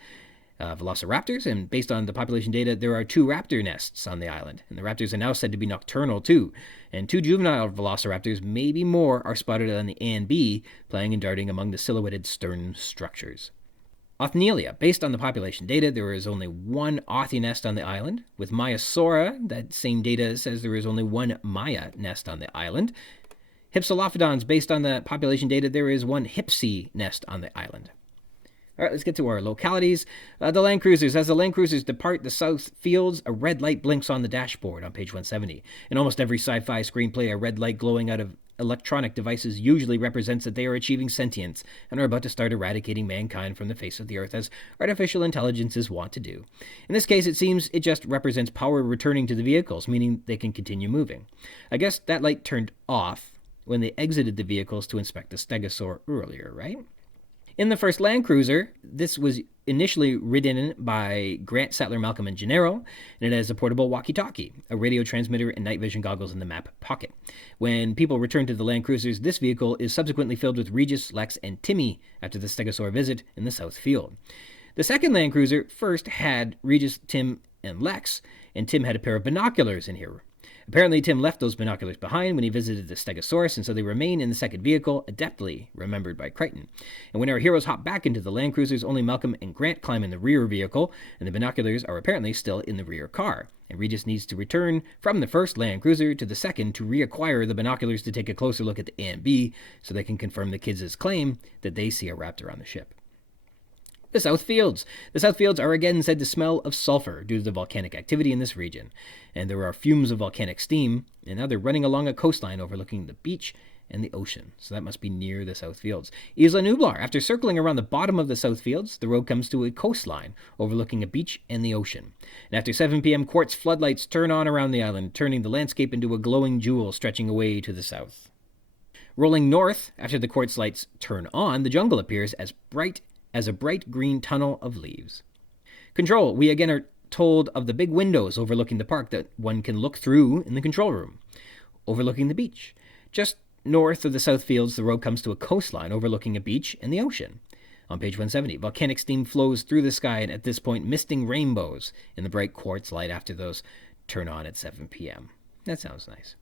Velociraptors, and based on the population data, there are 2 raptor nests on the island. And the raptors are now said to be nocturnal too. And 2 juvenile velociraptors, maybe more, are spotted on the A and B, playing and darting among the silhouetted stern structures. Othnielia. Based on the population data, there is only 1 Othi nest on the island. With Maiasaura, that same data says there is only 1 Maya nest on the island. Hypsilophodons. Based on the population data, there is 1 Hypsi nest on the island. All right, let's get to our localities. The Land Cruisers. As the Land Cruisers depart the South Fields, a red light blinks on the dashboard on page 170. In almost every sci-fi screenplay, a red light glowing out of electronic devices usually represents that they are achieving sentience and are about to start eradicating mankind from the face of the earth, as artificial intelligences want to do. In this case, it seems it just represents power returning to the vehicles, meaning they can continue moving. I guess that light turned off when they exited the vehicles to inspect the stegosaur earlier, right? In the first Land Cruiser, this was initially ridden by Grant, Sattler, Malcolm, and Gennaro, and it has a portable walkie-talkie, a radio transmitter, and night vision goggles in the map pocket. When people return to the Land Cruisers, this vehicle is subsequently filled with Regis, Lex, and Timmy after the Stegosaur visit in the South Field. The second Land Cruiser first had Regis, Tim, and Lex, and Tim had a pair of binoculars in here. Apparently, Tim left those binoculars behind when he visited the Stegosaurus, and so they remain in the second vehicle, adeptly remembered by Crichton. And when our heroes hop back into the Land Cruisers, only Malcolm and Grant climb in the rear vehicle, and the binoculars are apparently still in the rear car. And Regis needs to return from the first Land Cruiser to the second to reacquire the binoculars to take a closer look at the A and B, so they can confirm the kids' claim that they see a raptor on the ship. The South Fields. The South Fields are again said to smell of sulfur due to the volcanic activity in this region. And there are fumes of volcanic steam, and now they're running along a coastline overlooking the beach and the ocean. So that must be near the South Fields. Isla Nublar. After circling around the bottom of the South Fields, the road comes to a coastline overlooking a beach and the ocean. And after 7 p.m., quartz floodlights turn on around the island, turning the landscape into a glowing jewel stretching away to the south. Rolling north, after the quartz lights turn on, the jungle appears as a bright green tunnel of leaves. Control. We again are told of the big windows overlooking the park that one can look through in the control room, overlooking the beach. Just north of the South Fields, the road comes to a coastline overlooking a beach and the ocean. On page 170, volcanic steam flows through the sky, and at this point, misting rainbows in the bright quartz light after those turn on at 7 p.m. That sounds nice.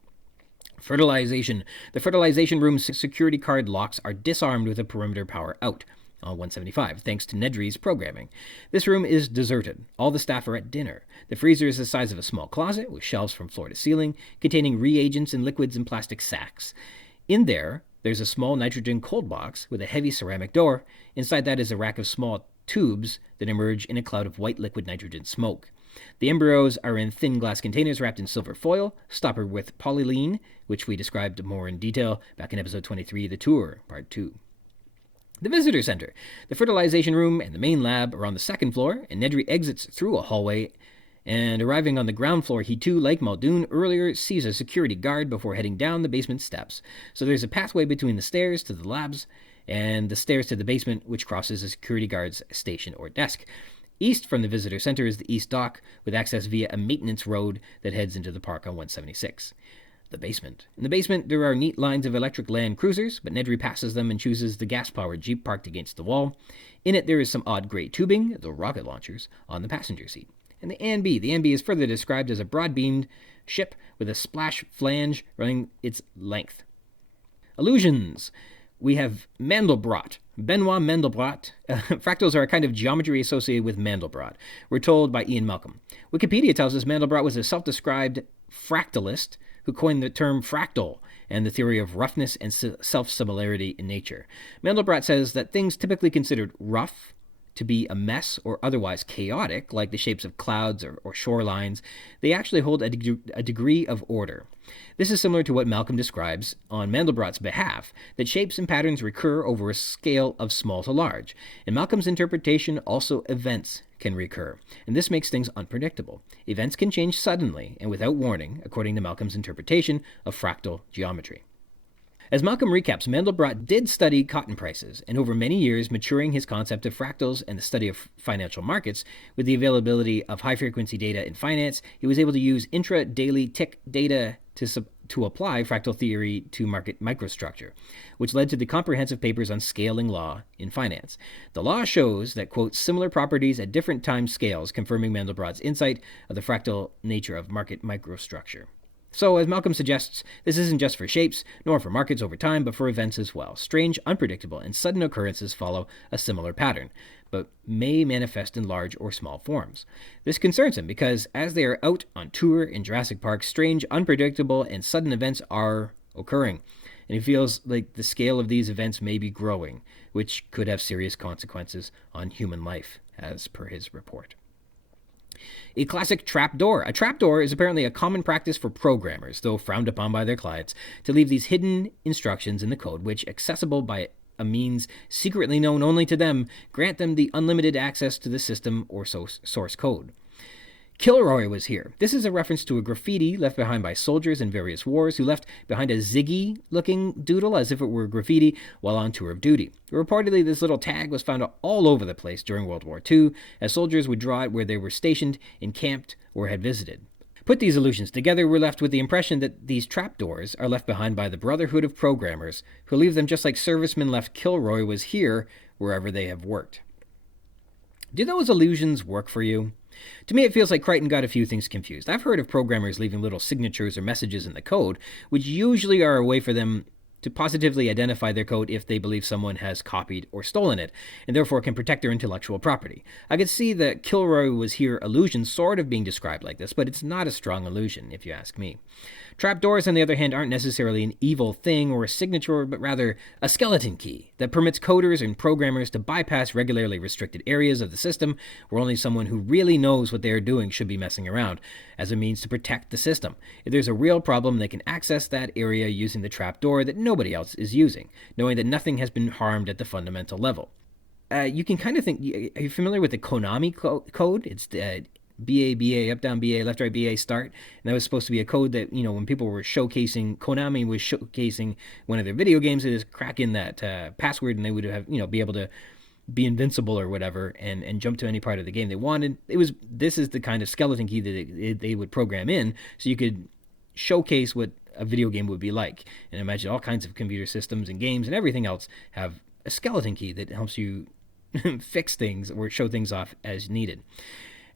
Fertilization. The fertilization room's security card locks are disarmed with a perimeter power out on 175, thanks to Nedry's programming. This room is deserted. All the staff are at dinner. The freezer is the size of a small closet, with shelves from floor to ceiling, containing reagents and liquids in plastic sacks. In there's a small nitrogen cold box with a heavy ceramic door. Inside that is a rack of small tubes that emerge in a cloud of white liquid nitrogen smoke. The embryos are in thin glass containers wrapped in silver foil, stoppered with polyline, which we described more in detail back in episode 23, The Tour, Part 2. The visitor center. The fertilization room and the main lab are on the second floor, and Nedry exits through a hallway, and arriving on the ground floor, he too, like Muldoon earlier, sees a security guard before heading down the basement steps. So there's a pathway between the stairs to the labs and the stairs to the basement, which crosses a security guard's station or desk. East from the visitor center is the East Dock, with access via a maintenance road that heads into the park on 176. The basement. In the basement, there are neat lines of electric Land Cruisers, but Nedry passes them and chooses the gas-powered Jeep parked against the wall. In it, there is some odd gray tubing, the rocket launchers, on the passenger seat. And the ANB. The ANB is further described as a broad-beamed ship with a splash flange running its length. Illusions. We have Mandelbrot. Benoit Mandelbrot. Fractals are a kind of geometry associated with Mandelbrot. We're told by Ian Malcolm. Wikipedia tells us Mandelbrot was a self-described fractalist who coined the term fractal and the theory of roughness and self-similarity in nature. Mandelbrot says that things typically considered rough to be a mess or otherwise chaotic, like the shapes of clouds or shorelines, they actually hold a degree of order. This is similar to what Malcolm describes on Mandelbrot's behalf, that shapes and patterns recur over a scale of small to large. In Malcolm's interpretation, also events can recur, and this makes things unpredictable. Events can change suddenly and without warning, according to Malcolm's interpretation of fractal geometry. As Malcolm recaps, Mandelbrot did study cotton prices, and over many years maturing his concept of fractals and the study of financial markets, with the availability of high-frequency data in finance, he was able to use intra-daily tick data to apply fractal theory to market microstructure, which led to the comprehensive papers on scaling law in finance. The law shows that, quote, similar properties at different time scales, confirming Mandelbrot's insight of the fractal nature of market microstructure. So, as Malcolm suggests, this isn't just for shapes, nor for markets over time, but for events as well. Strange, unpredictable, and sudden occurrences follow a similar pattern, but may manifest in large or small forms. This concerns him because, as they are out on tour in Jurassic Park, strange, unpredictable, and sudden events are occurring, and he feels like the scale of these events may be growing, which could have serious consequences on human life, as per his report. A classic trapdoor. A trapdoor is apparently a common practice for programmers, though frowned upon by their clients, to leave these hidden instructions in the code, which, accessible by a means secretly known only to them, grant them the unlimited access to the system or source code. Kilroy was here. This is a reference to a graffiti left behind by soldiers in various wars who left behind a Ziggy-looking doodle as if it were graffiti while on tour of duty. Reportedly, this little tag was found all over the place during World War II, as soldiers would draw it where they were stationed, encamped, or had visited. Put these allusions together, we're left with the impression that these trapdoors are left behind by the Brotherhood of Programmers, who leave them just like servicemen left Kilroy was here wherever they have worked. Do those allusions work for you? To me, it feels like Crichton got a few things confused. I've heard of programmers leaving little signatures or messages in the code, which usually are a way for them to positively identify their code if they believe someone has copied or stolen it, and therefore can protect their intellectual property. I could see the Kilroy was here illusion sort of being described like this, but it's not a strong illusion, if you ask me. Trapdoors, on the other hand, aren't necessarily an evil thing or a signature, but rather a skeleton key that permits coders and programmers to bypass regularly restricted areas of the system where only someone who really knows what they are doing should be messing around, as a means to protect the system. If there's a real problem, they can access that area using the trapdoor that nobody else is using, knowing that nothing has been harmed at the fundamental level. You can kind of think, are you familiar with the Konami code? It's the BA, BA, up, down, BA, left, right, BA, start. And that was supposed to be a code that, when people were showcasing, Konami was showcasing one of their video games, it is crack in that password and they would have, be able to be invincible or whatever and jump to any part of the game they wanted. This is the kind of skeleton key that they would program in so you could showcase what a video game would be like. And imagine all kinds of computer systems and games and everything else have a skeleton key that helps you fix things or show things off as needed.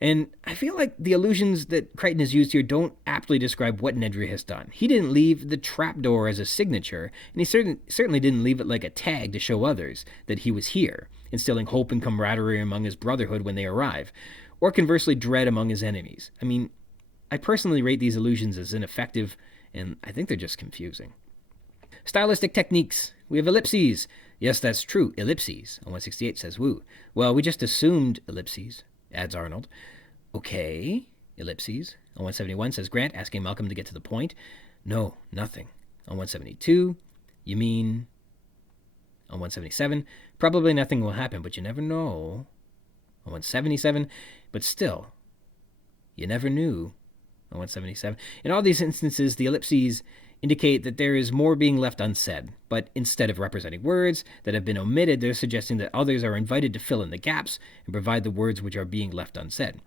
And I feel like the allusions that Crichton has used here don't aptly describe what Nedry has done. He didn't leave the trapdoor as a signature, and he certainly didn't leave it like a tag to show others that he was here, instilling hope and camaraderie among his brotherhood when they arrive, or conversely dread among his enemies. I mean, I personally rate these allusions as ineffective, and I think they're just confusing. Stylistic techniques. We have ellipses. Yes, that's true, ellipses. On 168 says Woo. Well, we just assumed ellipses, adds Arnold. Okay, ellipses. On 171 says Grant, asking Malcolm to get to the point. No, nothing. On 172, you mean... On 177, probably nothing will happen, but you never know. On 177, but still, you never knew. On 177. In all these instances, the ellipses indicate that there is more being left unsaid, but instead of representing words that have been omitted, they're suggesting that others are invited to fill in the gaps and provide the words which are being left unsaid.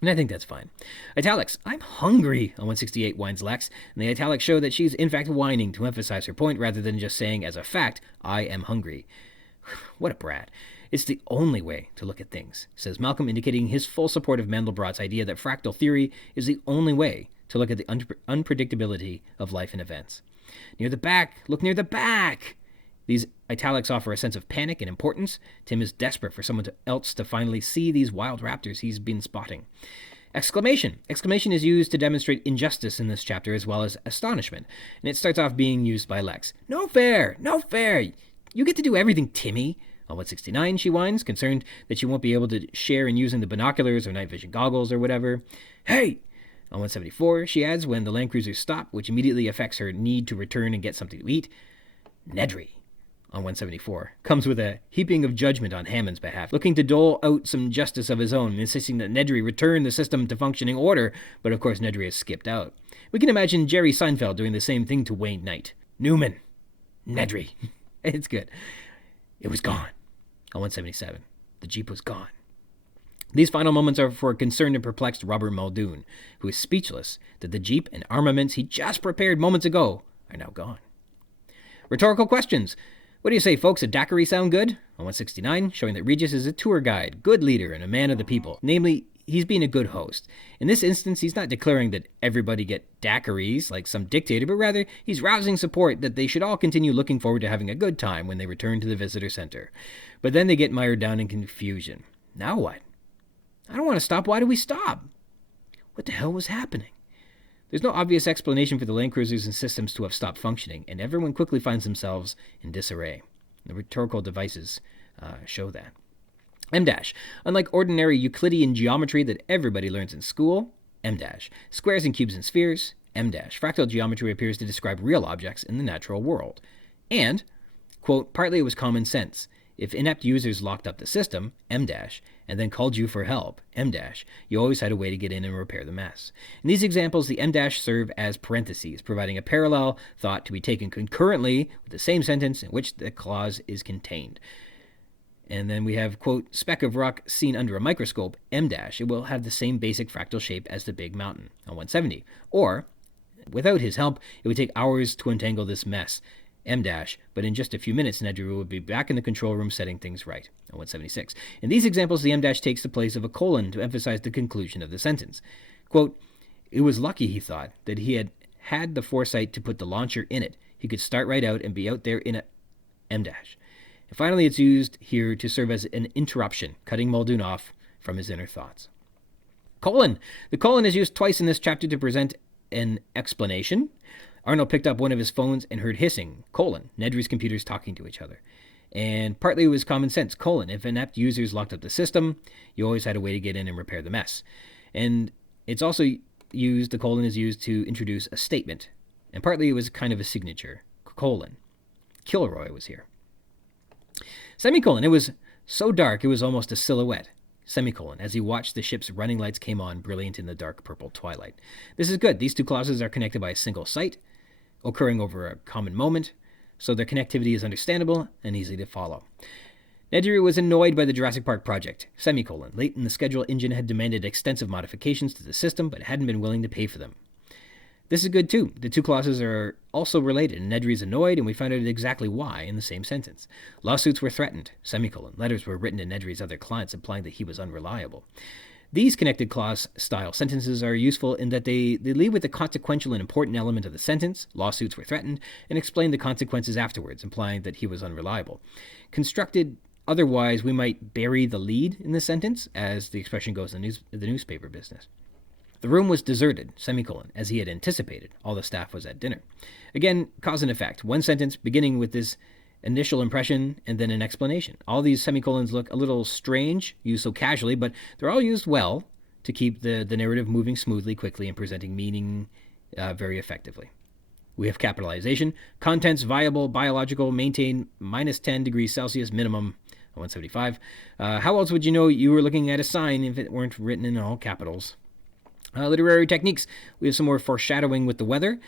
And I think that's fine. Italics. I'm hungry, on 168 whines Lex, and the italics show that she's in fact whining to emphasize her point rather than just saying as a fact, I am hungry. What a brat. It's the only way to look at things, says Malcolm, indicating his full support of Mandelbrot's idea that fractal theory is the only way to look at the unpredictability of life and events. Near the back, look near the back! These italics offer a sense of panic and importance. Tim is desperate for someone else to finally see these wild raptors he's been spotting. Exclamation. Exclamation is used to demonstrate injustice in this chapter as well as astonishment, and it starts off being used by Lex. No fair! No fair! You get to do everything, Timmy! On 169, she whines, concerned that she won't be able to share in using the binoculars or night vision goggles or whatever. Hey! On 174, she adds when the Land Cruisers stop, which immediately affects her need to return and get something to eat. Nedry, on 174, comes with a heaping of judgment on Hammond's behalf, looking to dole out some justice of his own, insisting that Nedry return the system to functioning order, but of course Nedry has skipped out. We can imagine Jerry Seinfeld doing the same thing to Wayne Knight. Newman. Nedry. It's good. It was gone. On 177, the Jeep was gone. These final moments are for a concerned and perplexed Robert Muldoon, who is speechless that the Jeep and armaments he just prepared moments ago are now gone. Rhetorical questions. What do you say, folks? A daiquiri sound good? On 169, showing that Regis is a tour guide, good leader, and a man of the people. Namely, he's being a good host. In this instance, he's not declaring that everybody get daiquiris like some dictator, but rather he's rousing support that they should all continue looking forward to having a good time when they return to the visitor center. But then they get mired down in confusion. Now what? I don't want to stop. Why do we stop? What the hell was happening? There's no obvious explanation for the land cruisers and systems to have stopped functioning, and everyone quickly finds themselves in disarray. The rhetorical devices show that. M-. Unlike ordinary Euclidean geometry that everybody learns in school, M-. Squares and cubes and spheres, M-. Fractal geometry appears to describe real objects in the natural world. And, quote, partly it was common sense. If inept users locked up the system, M-, and then called you for help, M-, you always had a way to get in and repair the mess. In these examples, the M- serve as parentheses, providing a parallel thought to be taken concurrently with the same sentence in which the clause is contained. And then we have, quote, speck of rock seen under a microscope, M-, it will have the same basic fractal shape as the big mountain, on 170. Or, without his help, it would take hours to untangle this mess, M-, but in just a few minutes, Nedry will be back in the control room setting things right, on 176. In these examples, the M- takes the place of a colon to emphasize the conclusion of the sentence. Quote, it was lucky, he thought, that he had the foresight to put the launcher in it. He could start right out and be out there in a M-. And finally, it's used here to serve as an interruption, cutting Muldoon off from his inner thoughts. Colon. The colon is used twice in this chapter to present an explanation. Arnold picked up one of his phones and heard hissing, colon, Nedry's computers talking to each other. And partly it was common sense, colon, if inept users locked up the system, you always had a way to get in and repair the mess. And it's also used, the colon is used to introduce a statement. And partly it was kind of a signature, colon. Kilroy was here. Semicolon, it was so dark it was almost a silhouette. Semicolon, as he watched the ship's running lights came on, brilliant in the dark purple twilight. This is good. These two clauses are connected by a single sight, occurring over a common moment, so their connectivity is understandable and easy to follow. Nedry was annoyed by the Jurassic Park project. Semicolon, late in the schedule, Engine had demanded extensive modifications to the system, but hadn't been willing to pay for them. This is good too. The two clauses are also related, and Nedry's annoyed, and we find out exactly why in the same sentence. Lawsuits were threatened, semicolon. Letters were written to Nedry's other clients implying that he was unreliable. These connected clause-style sentences are useful in that they lead with the consequential and important element of the sentence, lawsuits were threatened, and explain the consequences afterwards, implying that he was unreliable. Constructed otherwise, we might bury the lead in the sentence, as the expression goes in the newspaper business. The room was deserted, as he had anticipated. All the staff was at dinner. Again, cause and effect. One sentence beginning with this initial impression and then an explanation. All these semicolons look a little strange, used so casually, but they're all used well to keep the narrative moving smoothly, quickly, and presenting meaning very effectively. We have capitalization. Contents viable, biological, maintain minus 10 degrees Celsius minimum, 175. How else would you know you were looking at a sign if it weren't written in all capitals? Literary techniques. We have some more foreshadowing with the weather,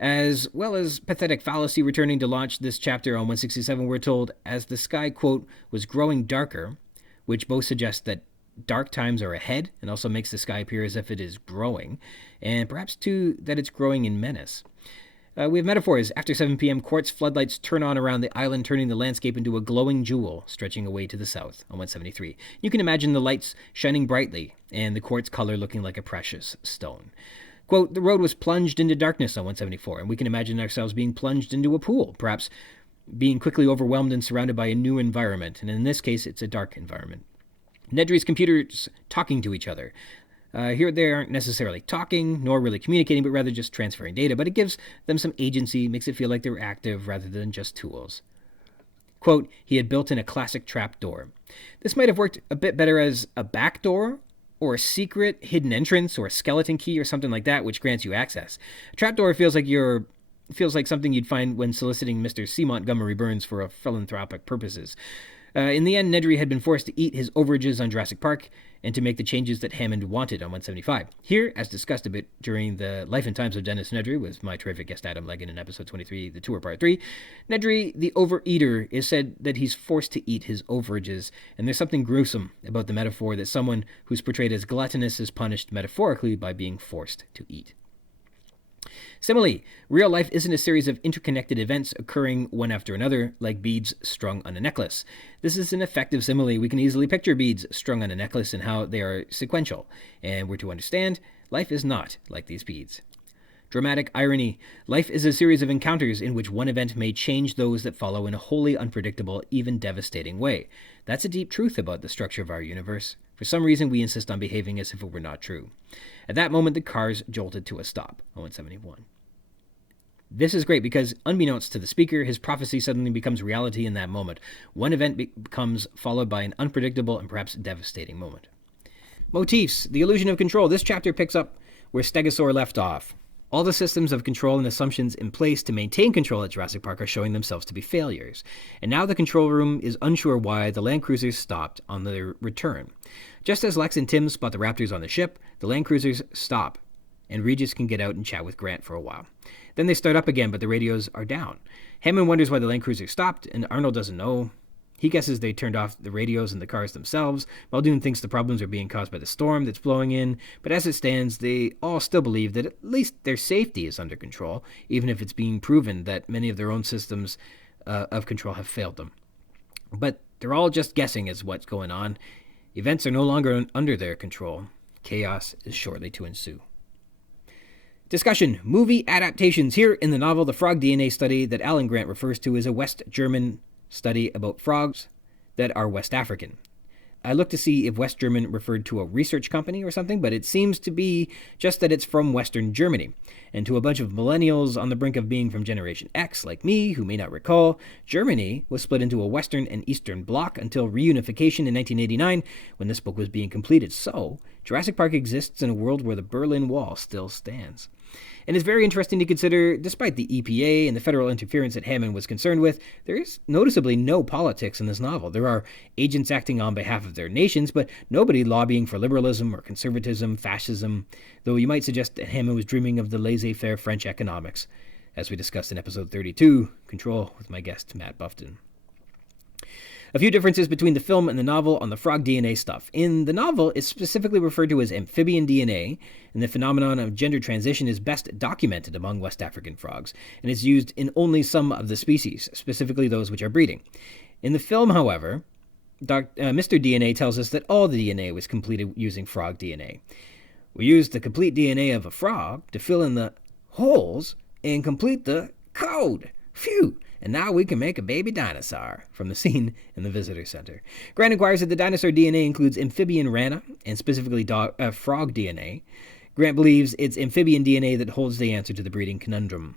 as well as pathetic fallacy returning to launch this chapter on 167. We're told, as the sky, quote, was growing darker, which both suggests that dark times are ahead and also makes the sky appear as if it is growing, and perhaps, too, that it's growing in menace. We have metaphors. After 7 p.m., quartz floodlights turn on around the island, turning the landscape into a glowing jewel stretching away to the south on 173. You can imagine the lights shining brightly and the quartz color looking like a precious stone. Quote, the road was plunged into darkness on 174, and we can imagine ourselves being plunged into a pool, perhaps being quickly overwhelmed and surrounded by a new environment, and in this case, it's a dark environment. Nedry's computers talking to each other. Here they aren't necessarily talking, nor really communicating, but rather just transferring data, but it gives them some agency, makes it feel like they're active rather than just tools. Quote, he had built in a classic trap door. This might have worked a bit better as a back door, or a secret hidden entrance, or a skeleton key, or something like that, which grants you access. A trapdoor feels like something you'd find when soliciting Mr. C. Montgomery Burns for philanthropic purposes. In the end, Nedry had been forced to eat his overages on Jurassic Park and to make the changes that Hammond wanted on 175. Here, as discussed a bit during the Life and Times of Dennis Nedry with my terrific guest Adam Leggin in episode 23, The Tour Part 3, Nedry, the overeater, is said that he's forced to eat his overages, and there's something gruesome about the metaphor that someone who's portrayed as gluttonous is punished metaphorically by being forced to eat. Similarly, real life isn't a series of interconnected events occurring one after another, like beads strung on a necklace. This is an effective simile. We can easily picture beads strung on a necklace and how they are sequential, and we're to understand, life is not like these beads. Dramatic irony. Life is a series of encounters in which one event may change those that follow in a wholly unpredictable, even devastating way. That's a deep truth about the structure of our universe. For some reason, we insist on behaving as if it were not true. At that moment, the cars jolted to a stop, 171. This is great because, unbeknownst to the speaker, his prophecy suddenly becomes reality in that moment. One event becomes followed by an unpredictable and perhaps devastating moment. Motifs. The illusion of control. This chapter picks up where Stegosaur left off. All the systems of control and assumptions in place to maintain control at Jurassic Park are showing themselves to be failures. And now the control room is unsure why the Land Cruisers stopped on their return. Just as Lex and Tim spot the Raptors on the ship, the Land Cruisers stop, and Regis can get out and chat with Grant for a while. Then they start up again, but the radios are down. Hammond wonders why the Land Cruisers stopped, and Arnold doesn't know. He guesses they turned off the radios in the cars themselves. Muldoon thinks the problems are being caused by the storm that's blowing in, but as it stands, they all still believe that at least their safety is under control, even if it's being proven that many of their own systems of control have failed them. But they're all just guessing as what's going on. Events are no longer under their control. Chaos is shortly to ensue. Discussion. Movie adaptations. Here in the novel, the frog DNA study that Alan Grant refers to is a West German study about frogs that are West African. I looked to see if West German referred to a research company or something, but it seems to be just that it's from Western Germany. And to a bunch of millennials on the brink of being from Generation X, like me, who may not recall, Germany was split into a Western and Eastern bloc until reunification in 1989, when this book was being completed. So, Jurassic Park exists in a world where the Berlin Wall still stands. And it's very interesting to consider, despite the EPA and the federal interference that Hammond was concerned with, there is noticeably no politics in this novel. There are agents acting on behalf of their nations, but nobody lobbying for liberalism or conservatism, fascism, though you might suggest that Hammond was dreaming of the laissez-faire French economics, as we discussed in episode 32, Control, with my guest Matt Buffton. A few differences between the film and the novel on the frog DNA stuff. In the novel, it's specifically referred to as amphibian DNA, and the phenomenon of gender transition is best documented among West African frogs, and is used in only some of the species, specifically those which are breeding. In the film, however, Mr. DNA tells us that all the DNA was completed using frog DNA. We used the complete DNA of a frog to fill in the holes and complete the code. Phew! And now we can make a baby dinosaur, from the scene in the visitor center. Grant inquires that the dinosaur DNA includes amphibian rana, and specifically frog DNA. Grant believes it's amphibian DNA that holds the answer to the breeding conundrum.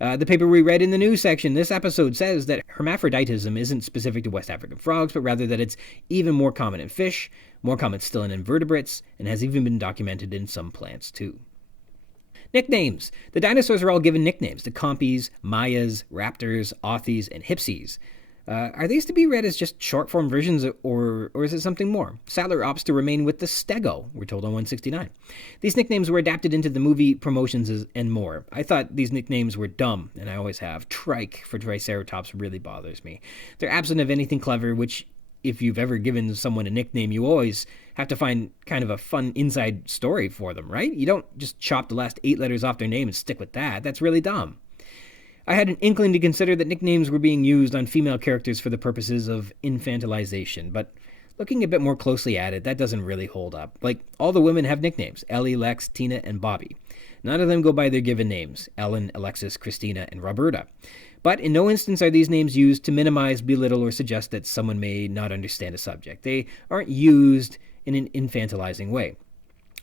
The paper we read in the news section this episode says that hermaphroditism isn't specific to West African frogs, but rather that it's even more common in fish, more common still in invertebrates, and has even been documented in some plants too. Nicknames. The dinosaurs are all given nicknames. The Compies, Mayas, Raptors, Authis, and Hypsies. Are these to be read as just short-form versions, or is it something more? Sattler opts to remain with the Stego, we're told on 169. These nicknames were adapted into the movie promotions and more. I thought these nicknames were dumb, and I always have. Trike for Triceratops really bothers me. They're absent of anything clever, which, if you've ever given someone a nickname, you always have to find kind of a fun inside story for them, right? You don't just chop the last 8 letters off their name and stick with that. That's really dumb. I had an inkling to consider that nicknames were being used on female characters for the purposes of infantilization, but looking a bit more closely at it, that doesn't really hold up. Like, all the women have nicknames: Ellie, Lex, Tina, and Bobby. None of them go by their given names: Ellen, Alexis, Christina, and Roberta. But in no instance are these names used to minimize, belittle, or suggest that someone may not understand a subject. They aren't used in an infantilizing way.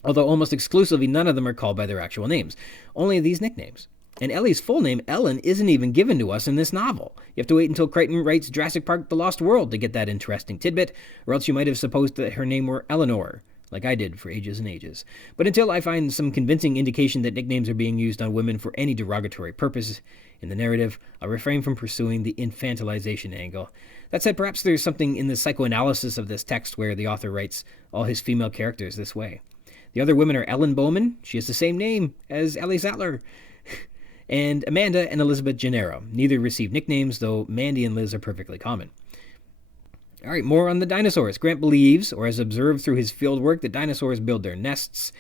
Although almost exclusively none of them are called by their actual names, only these nicknames. And Ellie's full name, Ellen, isn't even given to us in this novel. You have to wait until Crichton writes Jurassic Park: The Lost World to get that interesting tidbit, or else you might have supposed that her name were Eleanor, like I did for ages and ages. But until I find some convincing indication that nicknames are being used on women for any derogatory purpose in the narrative, I'll refrain from pursuing the infantilization angle. That said, perhaps there's something in the psychoanalysis of this text where the author writes all his female characters this way. The other women are Ellen Bowman, she has the same name as Ellie Sattler, and Amanda and Elizabeth Gennaro. Neither receive nicknames, though Mandy and Liz are perfectly common. All right, more on the dinosaurs. Grant believes, or has observed through his field work, that dinosaurs build their nests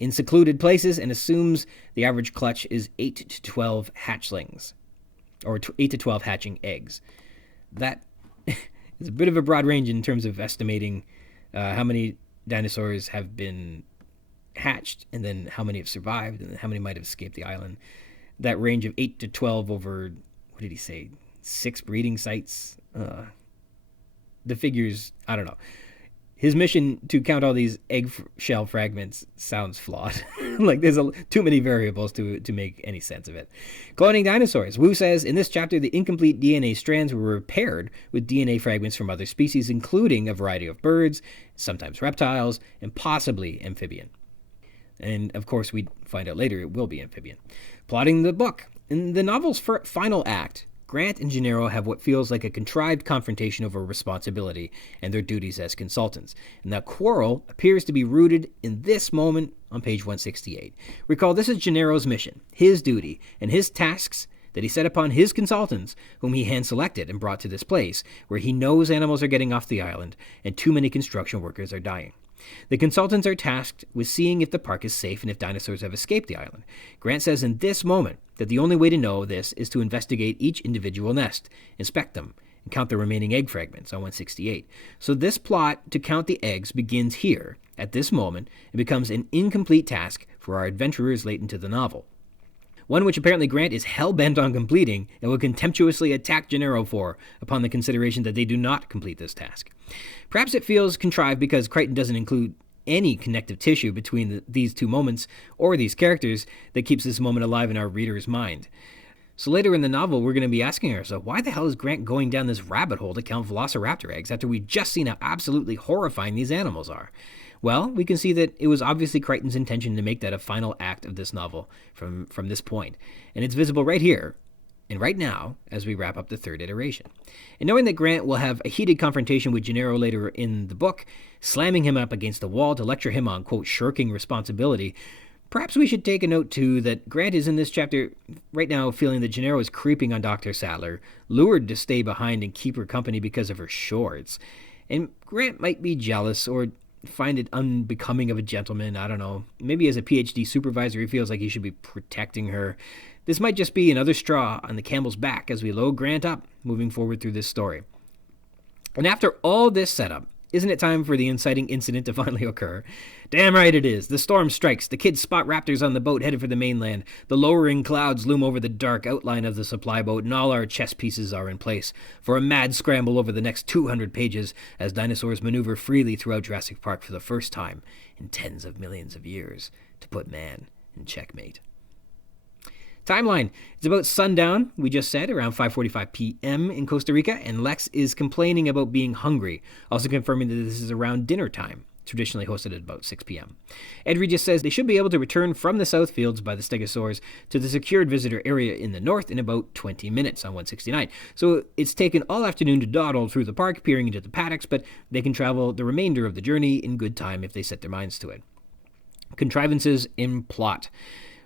in secluded places and assumes the average clutch is 8 to 12 hatchlings, or 8 to 12 hatching eggs. That is a bit of a broad range in terms of estimating how many dinosaurs have been hatched, and then how many have survived, and then how many might have escaped the island. That range of 8 to 12 over, what did he say, 6 breeding sites? The figures, I don't know. His mission to count all these eggshell fragments sounds flawed. Like, there's too many variables to make any sense of it. Cloning dinosaurs. Wu says, in this chapter, the incomplete DNA strands were repaired with DNA fragments from other species, including a variety of birds, sometimes reptiles, and possibly amphibian. And, of course, we find out later it will be amphibian. Plotting the book. In the novel's final act, Grant and Gennaro have what feels like a contrived confrontation over responsibility and their duties as consultants. And that quarrel appears to be rooted in this moment on page 168. Recall, this is Gennaro's mission, his duty, and his tasks that he set upon his consultants, whom he hand-selected and brought to this place, where he knows animals are getting off the island and too many construction workers are dying. The consultants are tasked with seeing if the park is safe and if dinosaurs have escaped the island. Grant says in this moment that the only way to know this is to investigate each individual nest, inspect them, and count the remaining egg fragments on 168. So this plot to count the eggs begins here, at this moment, and becomes an incomplete task for our adventurers late into the novel. One which apparently Grant is hell-bent on completing and will contemptuously attack Gennaro for upon the consideration that they do not complete this task. Perhaps it feels contrived because Crichton doesn't include any connective tissue between these two moments or these characters that keeps this moment alive in our reader's mind. So later in the novel, we're going to be asking ourselves, why the hell is Grant going down this rabbit hole to count velociraptor eggs after we've just seen how absolutely horrifying these animals are? Well, we can see that it was obviously Crichton's intention to make that a final act of this novel from this point. And it's visible right here and right now as we wrap up the third iteration. And knowing that Grant will have a heated confrontation with Gennaro later in the book, slamming him up against the wall to lecture him on, quote, shirking responsibility, perhaps we should take a note, too, that Grant is in this chapter right now feeling that Gennaro is creeping on Dr. Sattler, lured to stay behind and keep her company because of her shorts. And Grant might be jealous or find it unbecoming of a gentleman. I don't know. Maybe as a PhD supervisor, he feels like he should be protecting her. This might just be another straw on the camel's back as we load Grant up moving forward through this story. And after all this setup, isn't it time for the inciting incident to finally occur? Damn right it is. The storm strikes. The kids spot raptors on the boat headed for the mainland. The lowering clouds loom over the dark outline of the supply boat, and all our chess pieces are in place for a mad scramble over the next 200 pages as dinosaurs maneuver freely throughout Jurassic Park for the first time in tens of millions of years to put man in checkmate. Timeline. It's about sundown, we just said, around 5:45 p.m. in Costa Rica, and Lex is complaining about being hungry, also confirming that this is around dinner time, traditionally hosted at about 6 p.m. Ed Regis says they should be able to return from the South Fields by the Stegosaurs to the secured visitor area in the north in about 20 minutes on 169. So it's taken all afternoon to dawdle through the park, peering into the paddocks, but they can travel the remainder of the journey in good time if they set their minds to it. Contrivances in plot.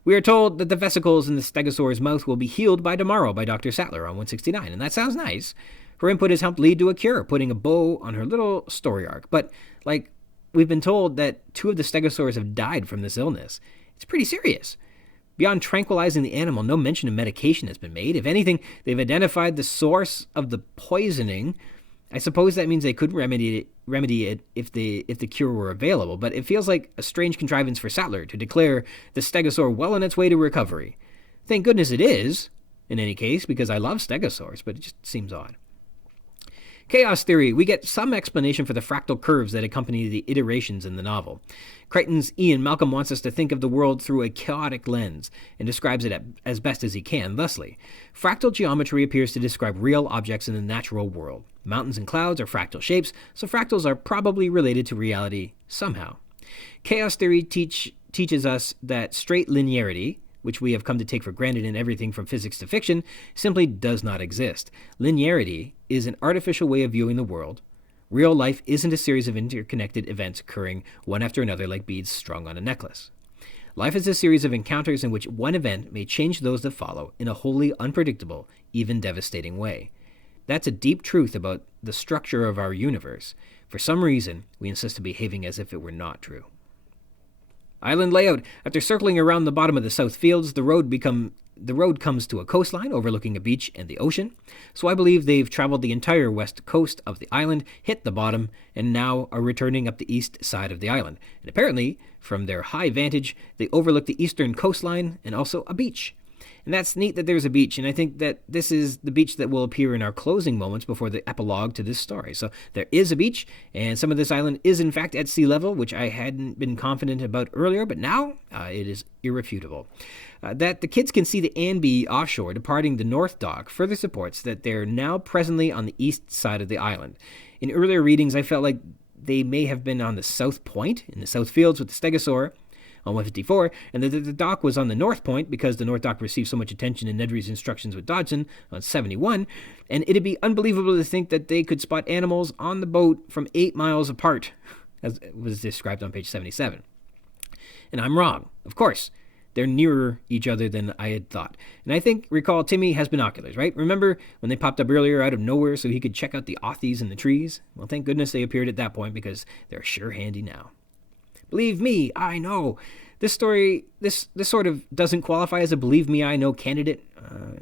We are told that the vesicles in the stegosaur's mouth will be healed by tomorrow by Dr. Sattler on 169, and that sounds nice. Her input has helped lead to a cure, putting a bow on her little story arc. But, we've been told that 2 of the stegosaurs have died from this illness. It's pretty serious. Beyond tranquilizing the animal, no mention of medication has been made. If anything, they've identified the source of the poisoning. I suppose that means they could remedy it if the cure were available, but it feels like a strange contrivance for Sattler to declare the stegosaur well on its way to recovery. Thank goodness it is, in any case, because I love stegosaurs, but it just seems odd. Chaos theory. We get some explanation for the fractal curves that accompany the iterations in the novel. Crichton's Ian Malcolm wants us to think of the world through a chaotic lens and describes it as best as he can, thusly. Fractal geometry appears to describe real objects in the natural world. Mountains and clouds are fractal shapes, so fractals are probably related to reality somehow. Chaos theory teaches us that straight linearity, which we have come to take for granted in everything from physics to fiction, simply does not exist. Linearity is an artificial way of viewing the world. Real life isn't a series of interconnected events occurring one after another like beads strung on a necklace. Life is a series of encounters in which one event may change those that follow in a wholly unpredictable, even devastating way. That's a deep truth about the structure of our universe. For some reason, we insist on behaving as if it were not true. Island layout. After circling around the bottom of the South Fields, the road comes to a coastline overlooking a beach and the ocean. So I believe they've traveled the entire west coast of the island, hit the bottom, and now are returning up the east side of the island. And apparently, from their high vantage, they overlook the eastern coastline and also a beach. And that's neat that there's a beach, and I think that this is the beach that will appear in our closing moments before the epilogue to this story. So there is a beach, and some of this island is in fact at sea level, which I hadn't been confident about earlier, but now it is irrefutable. That the kids can see the Anby offshore departing the North Dock further supports that they're now presently on the east side of the island. In earlier readings, I felt like they may have been on the south point, in the South Fields with the Stegosaur, on 154, and that the dock was on the north point because the north dock received so much attention in Nedry's instructions with Dodgson on 71, and it'd be unbelievable to think that they could spot animals on the boat from 8 miles apart, as was described on page 77. And I'm wrong. Of course, they're nearer each other than I had thought. And recall Timmy has binoculars, right? Remember when they popped up earlier out of nowhere so he could check out the Othies in the trees? Well, thank goodness they appeared at that point because they're sure handy now. Believe me, I know. This story, this sort of doesn't qualify as a believe me, I know candidate,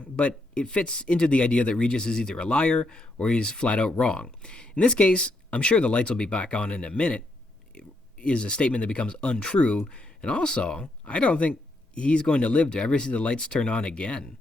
but it fits into the idea that Regis is either a liar or he's flat out wrong. In this case, I'm sure the lights will be back on in a minute, is a statement that becomes untrue, and also, I don't think he's going to live to ever see the lights turn on again.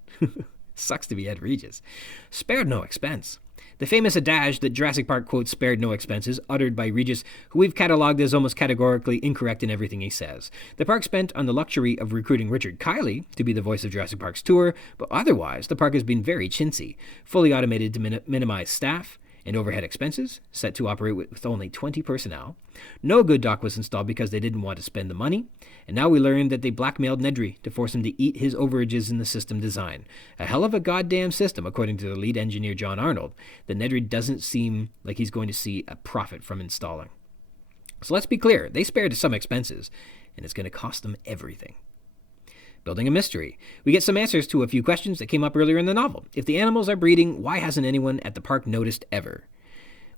Sucks to be Ed Regis. Spared no expense. The famous adage that Jurassic Park quotes spared no expenses, uttered by Regis, who we've catalogued as almost categorically incorrect in everything he says. The park spent on the luxury of recruiting Richard Kiley to be the voice of Jurassic Park's tour, but otherwise the park has been very chintzy, fully automated to minimize staff and overhead expenses, set to operate with only 20 personnel. No good dock was installed because they didn't want to spend the money, and now we learn that they blackmailed Nedry to force him to eat his overages in the system design. A hell of a goddamn system, according to the lead engineer John Arnold, that Nedry doesn't seem like he's going to see a profit from installing. So let's be clear, they spared some expenses, and it's going to cost them everything. Building a mystery. We get some answers to a few questions that came up earlier in the novel. If the animals are breeding, why hasn't anyone at the park noticed ever?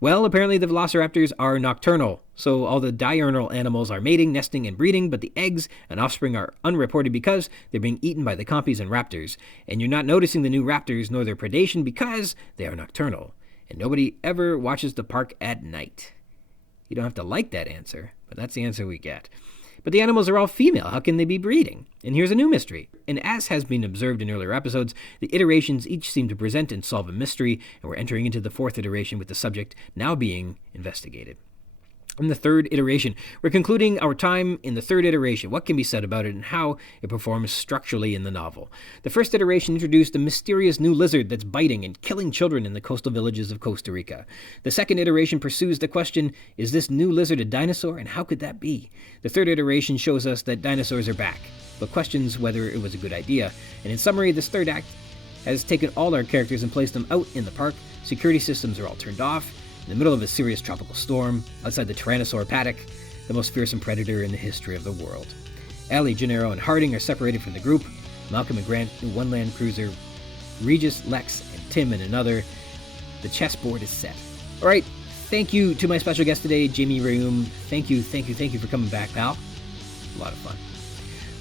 Well, apparently the velociraptors are nocturnal, so all the diurnal animals are mating, nesting, and breeding, but the eggs and offspring are unreported because they're being eaten by the compies and raptors, and you're not noticing the new raptors nor their predation because they are nocturnal. and nobody ever watches the park at night. You don't have to like that answer, but that's the answer we get. But the animals are all female. How can they be breeding? And here's a new mystery. And as has been observed in earlier episodes, the iterations each seem to present and solve a mystery, and we're entering into the 4th iteration with the subject now being investigated. In the 3rd iteration, we're concluding our time in the 3rd iteration, what can be said about it and how it performs structurally in the novel. The 1st iteration introduced a mysterious new lizard that's biting and killing children in the coastal villages of Costa Rica. The 2nd iteration pursues the question, is this new lizard a dinosaur, and how could that be? The 3rd iteration shows us that dinosaurs are back, but questions whether it was a good idea. And in summary, this 3rd act has taken all our characters and placed them out in the park. Security systems are all turned off, in the middle of a serious tropical storm, outside the Tyrannosaur paddock, the most fearsome predator in the history of the world. Ellie, Gennaro, and Harding are separated from the group. Malcolm and Grant in one Land Cruiser. Regis, Lex, and Tim in another. The chessboard is set. All right, thank you to my special guest today, Jamie Reaume. Thank you for coming back, pal. A lot of fun.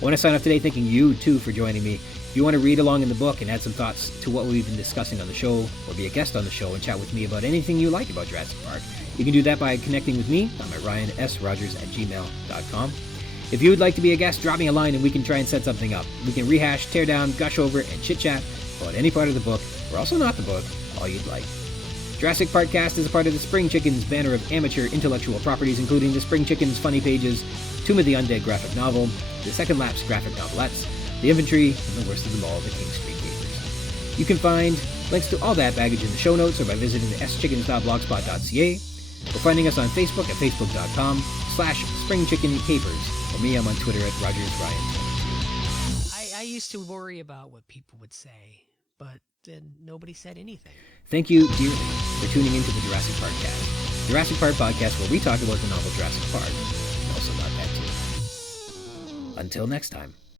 I want to sign off today thanking you, too, for joining me. If you want to read along in the book and add some thoughts to what we've been discussing on the show, or be a guest on the show and chat with me about anything you like about Jurassic Park, you can do that by connecting with me on my ryansrogers@gmail.com. If you would like to be a guest, drop me a line and we can try and set something up. We can rehash, tear down, gush over, and chit-chat about any part of the book, or also not the book, all you'd like. Jurassic Park-Cast is a part of the Spring Chickens banner of amateur intellectual properties, including the Spring Chickens Funny Pages, Tomb of the Undead graphic novel, the Second Lapse graphic novelettes, The Infantry, and the worst of them all, the King Street Gamers. You can find links to all that baggage in the show notes or by visiting the schickens.blogspot.ca, or finding us on Facebook at facebook.com/springchickencapers, or me, I'm on Twitter at RogersRyan. I used to worry about what people would say, but then nobody said anything. Thank you dearly for tuning into the Jurassic Park-Cast, Jurassic Park podcast where we talk about the novel Jurassic Park, and also about that too. Until next time.